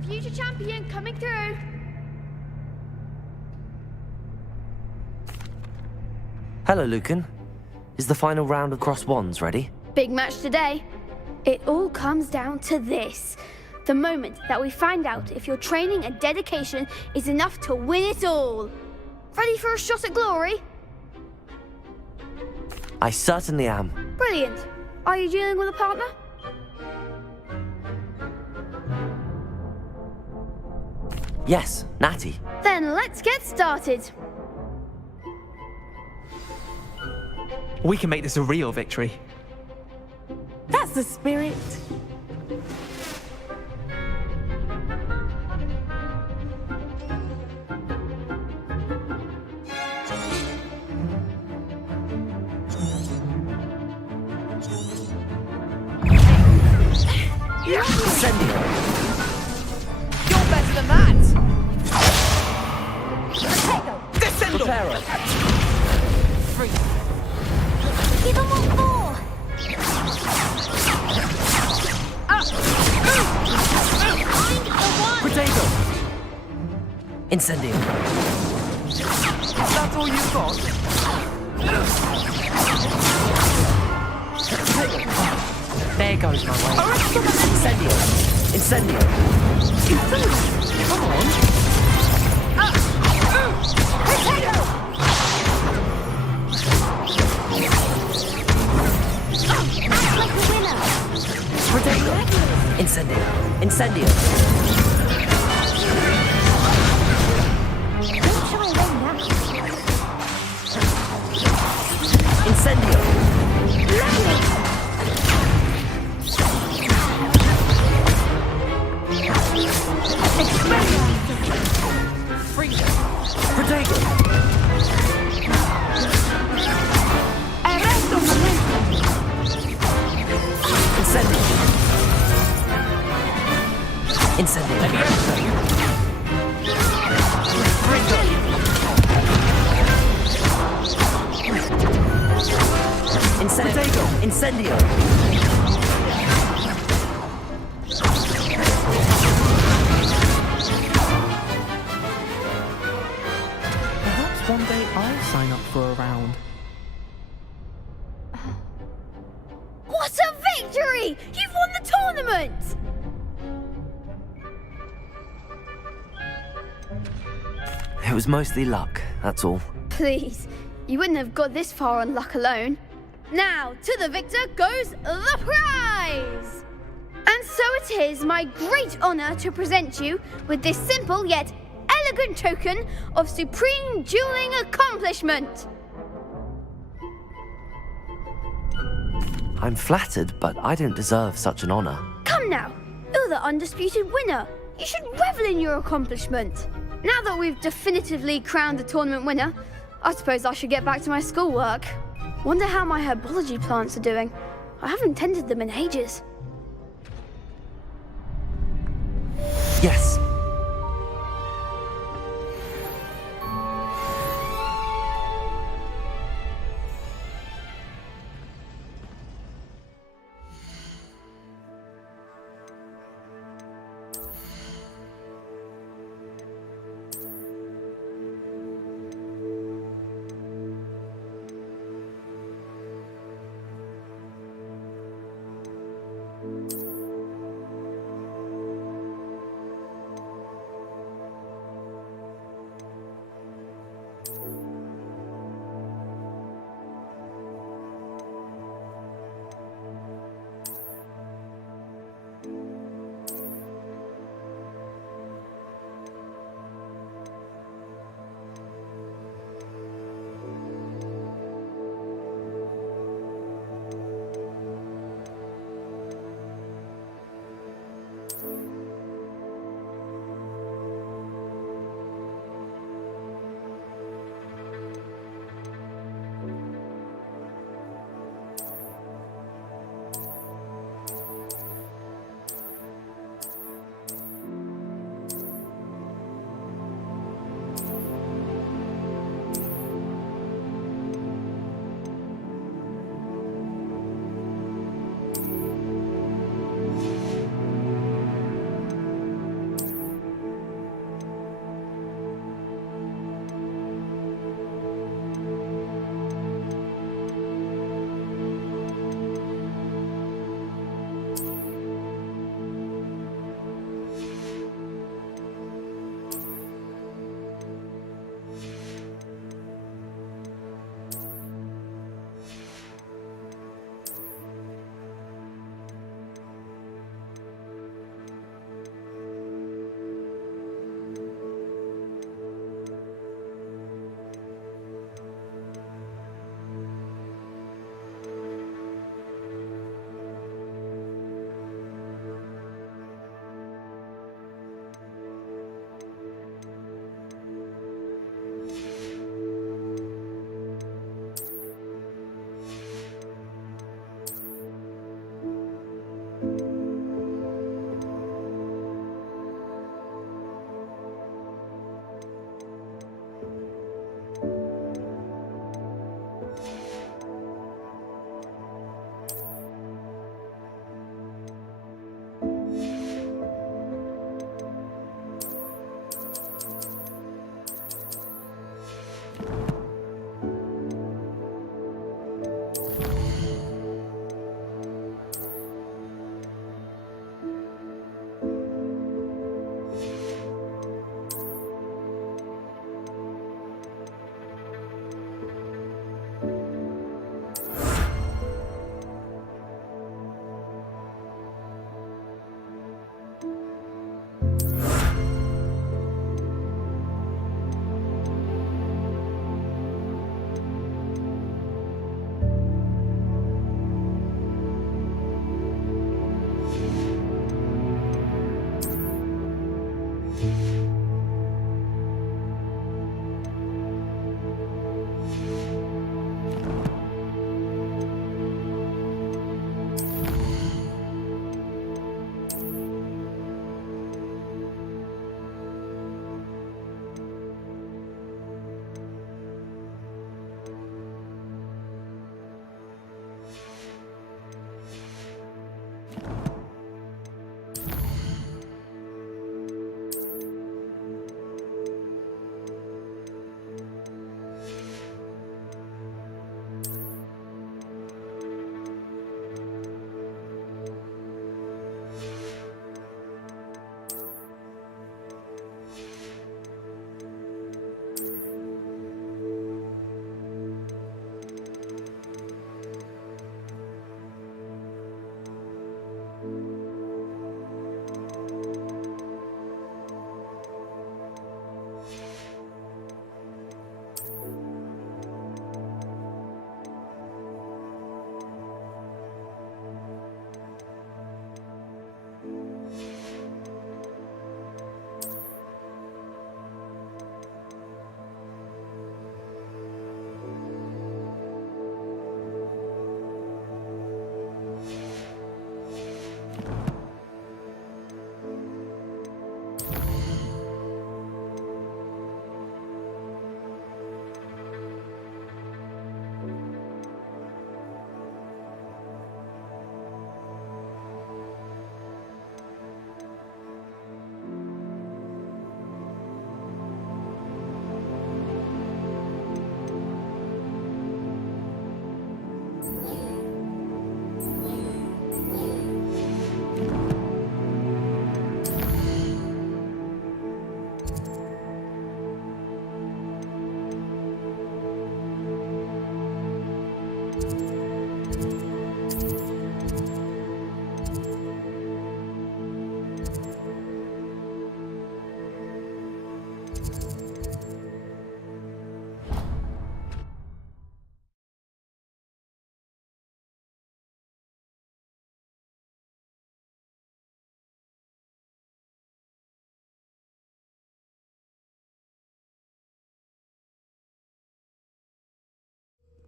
Future champion coming through. Hello, Lucan. Is the final round of Cross Wands ready? Big match today. It all comes down to this. The moment that we find out if your training and dedication is enough to win it all. Ready for a shot at glory? I certainly am. Brilliant. Are you dealing with a partner? Yes, Natty. Then let's get started. We can make this a real victory. That's the spirit. Incendio. You're better than that! Descendo! Preparo. Free. Give them what for! Protego. Incendio. That's all you've got? There goes my way. Incendio. Incendio. Come on. Protego. Incendio. Incendio. Incendio. Free. Protego. Incendio. Incendio. Incendio. Incendio. Perhaps one day I'll sign up for a round. What a victory! You've won the tournament! It was mostly luck, that's all. Please, you wouldn't have got this far on luck alone. Now, to the victor goes the prize! And so it is my great honour to present you with this simple yet elegant token of supreme dueling accomplishment. I'm flattered, but I don't deserve such an honor. Come now, you're the undisputed winner. You should revel in your accomplishment. Now that we've definitively crowned the tournament winner, I suppose I should get back to my schoolwork. Wonder how my herbology plants are doing. I haven't tended them in ages. Yes.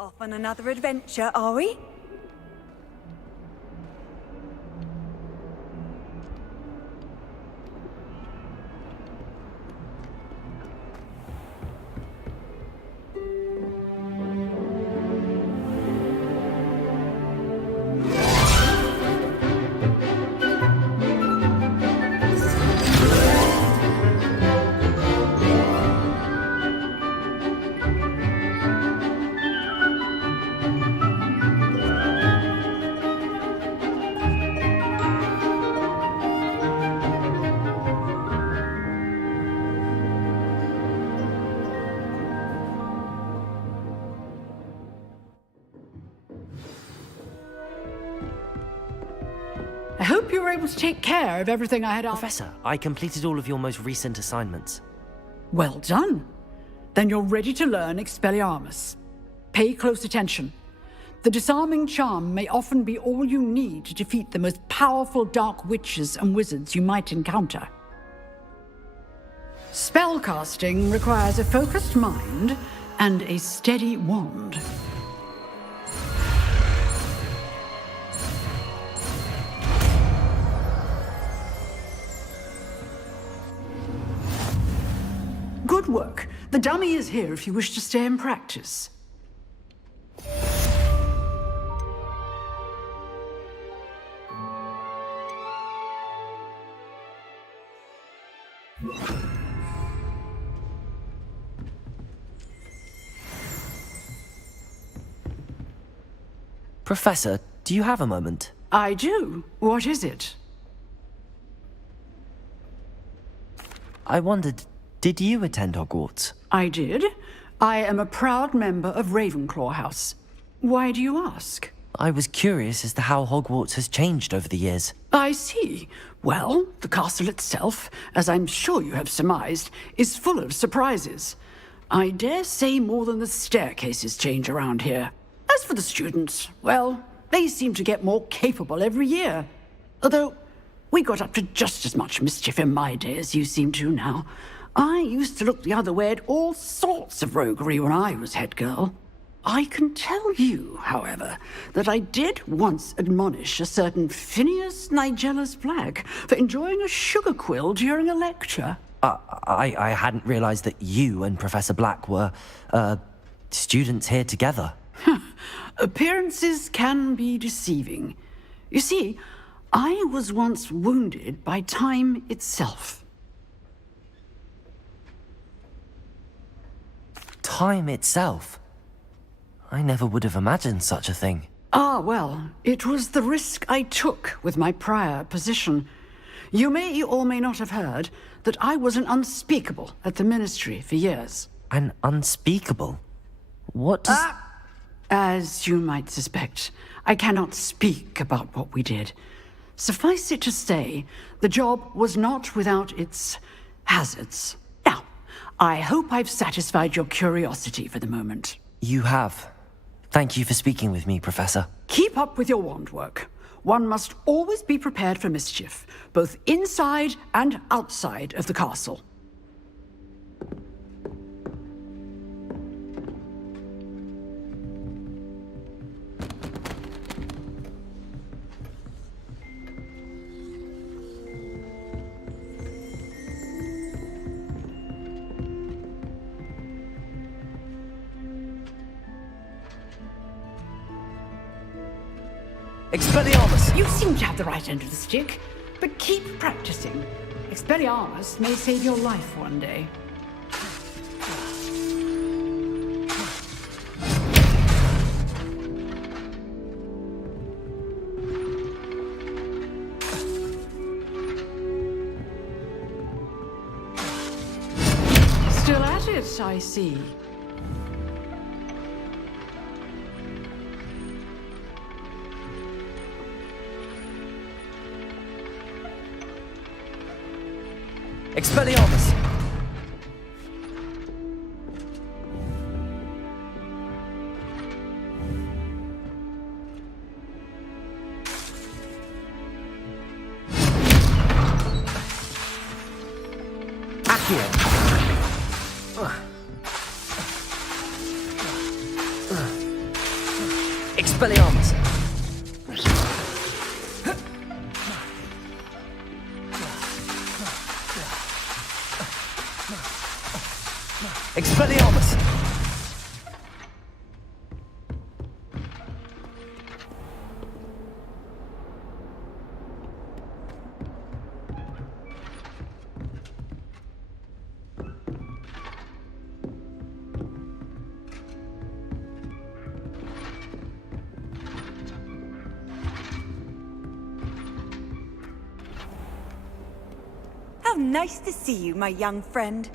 Off on another adventure, are we? I hope you were able to take care of everything I had asked. Professor, I completed all of your most recent assignments. Well done. Then you're ready to learn Expelliarmus. Pay close attention. The disarming charm may often be all you need to defeat the most powerful dark witches and wizards you might encounter. Spellcasting requires a focused mind and a steady wand. Good work. The dummy is here if you wish to stay and practice. Professor, do you have a moment? I do. What is it? I wondered, did you attend Hogwarts? I did. I am a proud member of Ravenclaw House. Why do you ask? I was curious as to how Hogwarts has changed over the years. I see. Well, the castle itself, as I'm sure you have surmised, is full of surprises. I dare say more than the staircases change around here. As for the students, well, they seem to get more capable every year. Although, we got up to just as much mischief in my day as you seem to now. I used to look the other way at all sorts of roguery when I was head girl. I can tell you, however, that I did once admonish a certain Phineas Nigellus Black for enjoying a sugar quill during a lecture. I hadn't realized that you and Professor Black were, students here together. Appearances can be deceiving. You see, I was once wounded by time itself. Time itself? I never would have imagined such a thing. Ah, well, it was the risk I took with my prior position. You may or may not have heard that I was an unspeakable at the Ministry for years. An unspeakable? What does... As you might suspect, I cannot speak about what we did. Suffice it to say, the job was not without its hazards. Now, I hope I've satisfied your curiosity for the moment. You have. Thank you for speaking with me, Professor. Keep up with your wand work. One must always be prepared for mischief, both inside and outside of the castle. Expelliarmus! You seem to have the right end of the stick, but keep practicing. Expelliarmus may save your life one day. Still at it, I see. Expelliarmus! Accio! Expelliarmus! Expelliarmus! How nice to see you, my young friend.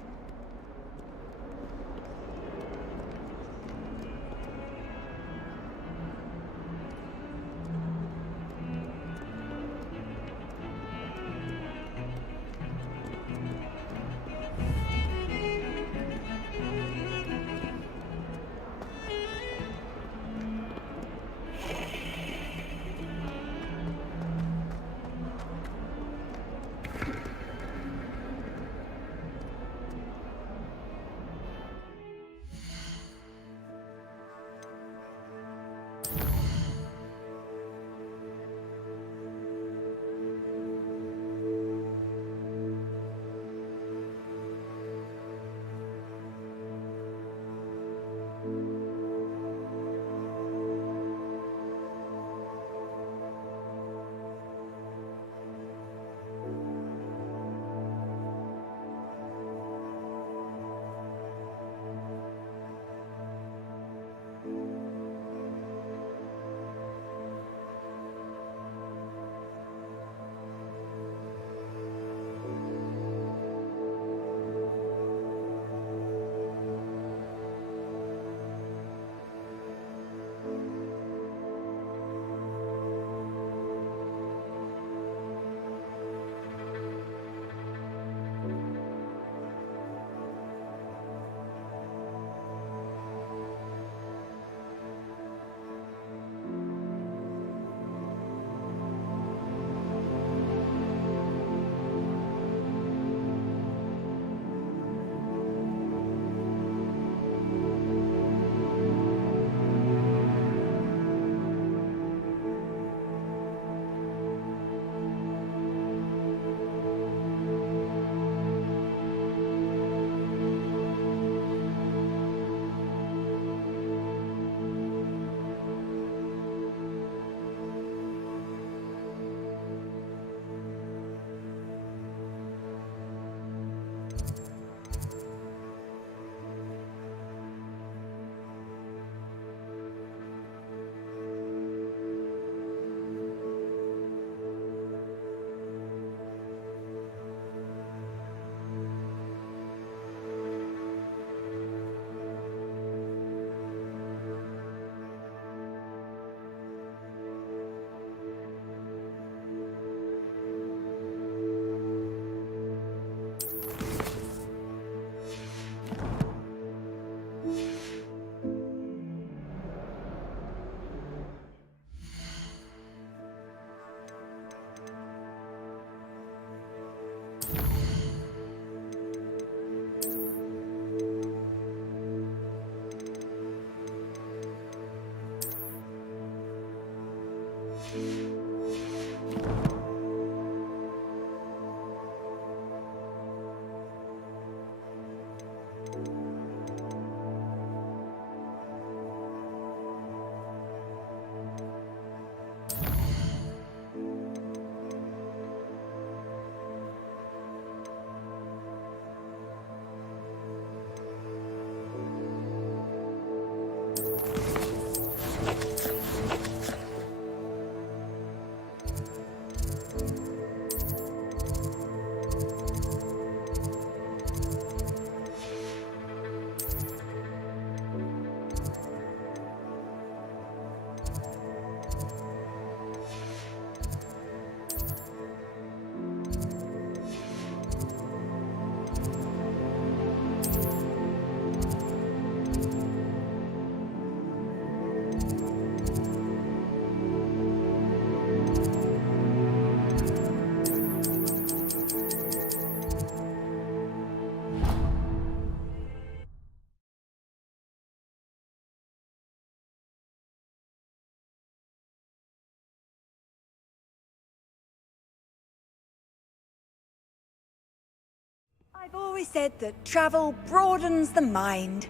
I've always said that travel broadens the mind.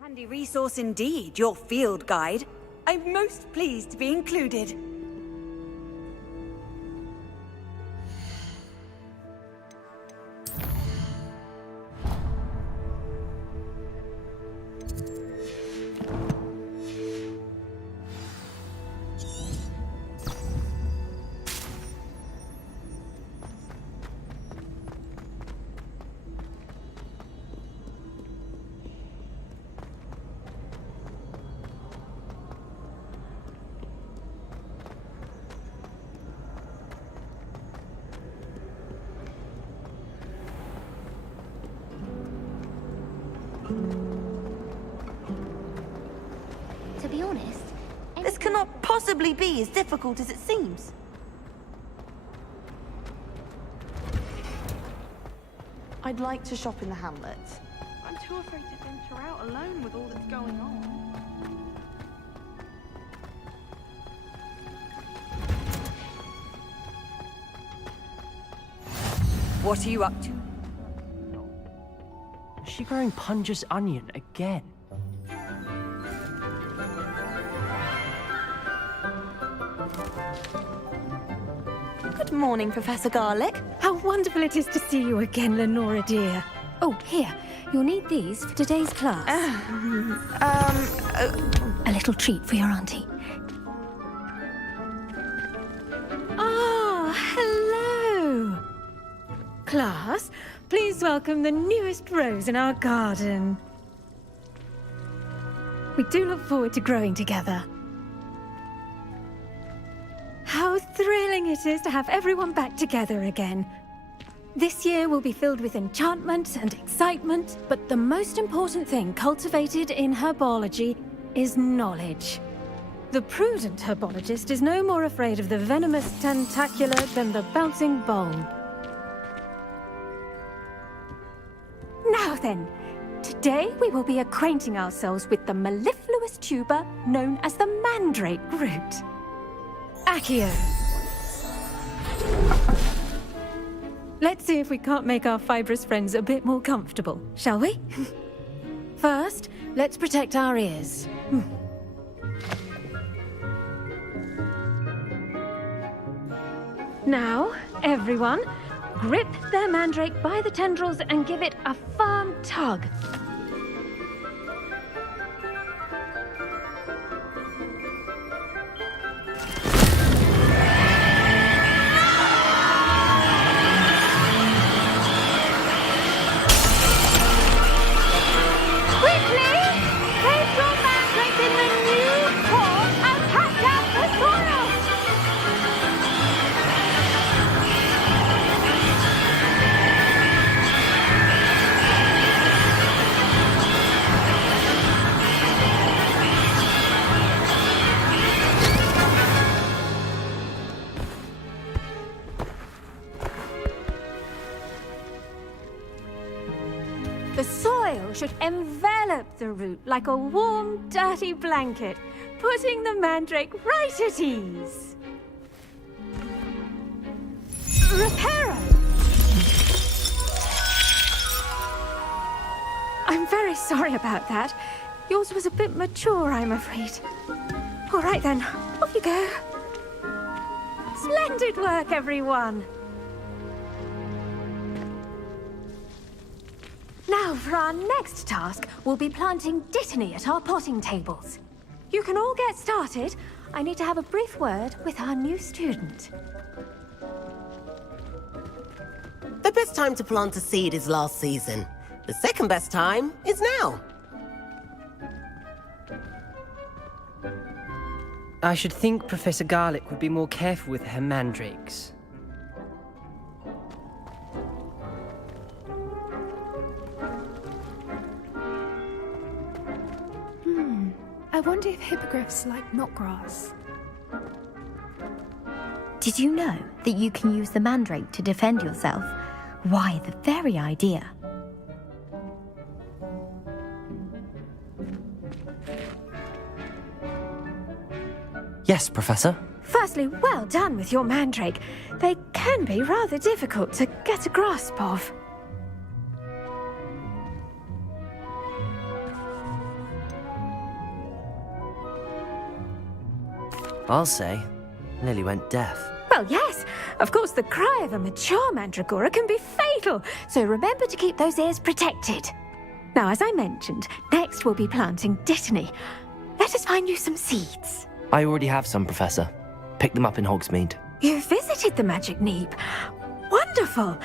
Handy resource indeed, your field guide. I'm most pleased to be included. To be honest, this cannot possibly be as difficult as it seems. I'd like to shop in the hamlet. I'm too afraid to venture out alone with all that's going on. What are you up to? Is she growing Punja's onion again? Good morning, Professor Garlic. How wonderful it is to see you again, Lenora dear. Oh, here. You'll need these for today's class. A little treat for your auntie. Ah, hello. Class, please welcome the newest rose in our garden. We do look forward to growing together. How thrilling it is to have everyone back together again. This year will be filled with enchantment and excitement, but the most important thing cultivated in herbology is knowledge. The prudent herbologist is no more afraid of the venomous tentacula than the bouncing bulb. Now then, today we will be acquainting ourselves with the mellifluous tuber known as the mandrake root. Accio. Let's see if we can't make our fibrous friends a bit more comfortable, shall we? First, let's protect our ears. Now, everyone, grip their mandrake by the tendrils and give it a firm tug. The soil should envelop the root like a warm, dirty blanket, putting the mandrake right at ease. Reparo! I'm very sorry about that. Yours was a bit mature, I'm afraid. All right then, off you go. Splendid work, everyone. Now, for our next task, we'll be planting dittany at our potting tables. You can all get started. I need to have a brief word with our new student. The best time to plant a seed is last season. The second best time is now. I should think Professor Garlick would be more careful with her mandrakes. I wonder if hippogriffs like knotgrass. Did you know that you can use the mandrake to defend yourself? Why, the very idea. Yes, Professor. Firstly, well done with your mandrake. They can be rather difficult to get a grasp of. I'll say. Nearly went deaf. Well, yes. Of course, the cry of a mature mandragora can be fatal, so remember to keep those ears protected. Now, as I mentioned, next we'll be planting dittany. Let us find you some seeds. I already have some, Professor. Picked them up in Hogsmeade. You visited the Magic Neep. Wonderful!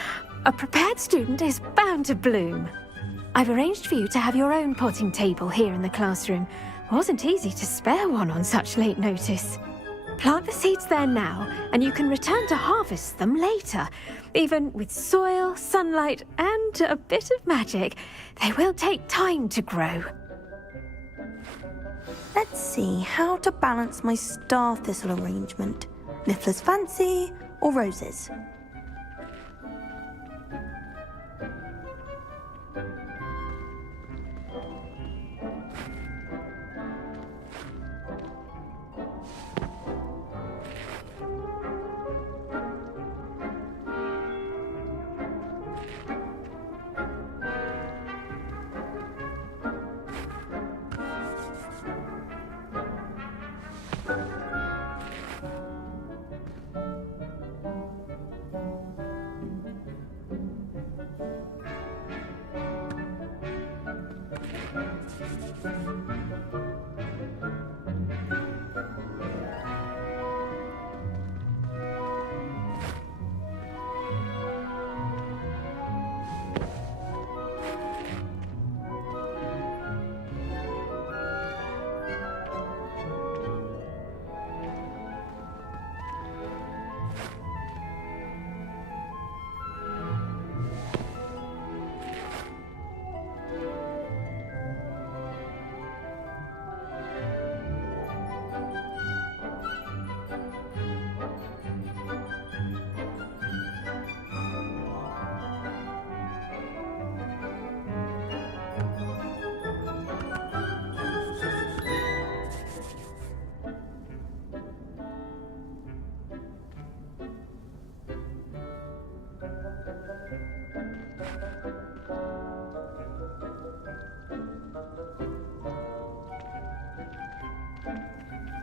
A prepared student is bound to bloom. I've arranged for you to have your own potting table here in the classroom. Wasn't easy to spare one on such late notice. Plant the seeds there now, and you can return to harvest them later. Even with soil, sunlight, and a bit of magic, they will take time to grow. Let's see how to balance my star thistle arrangement. Niffler's Fancy or roses?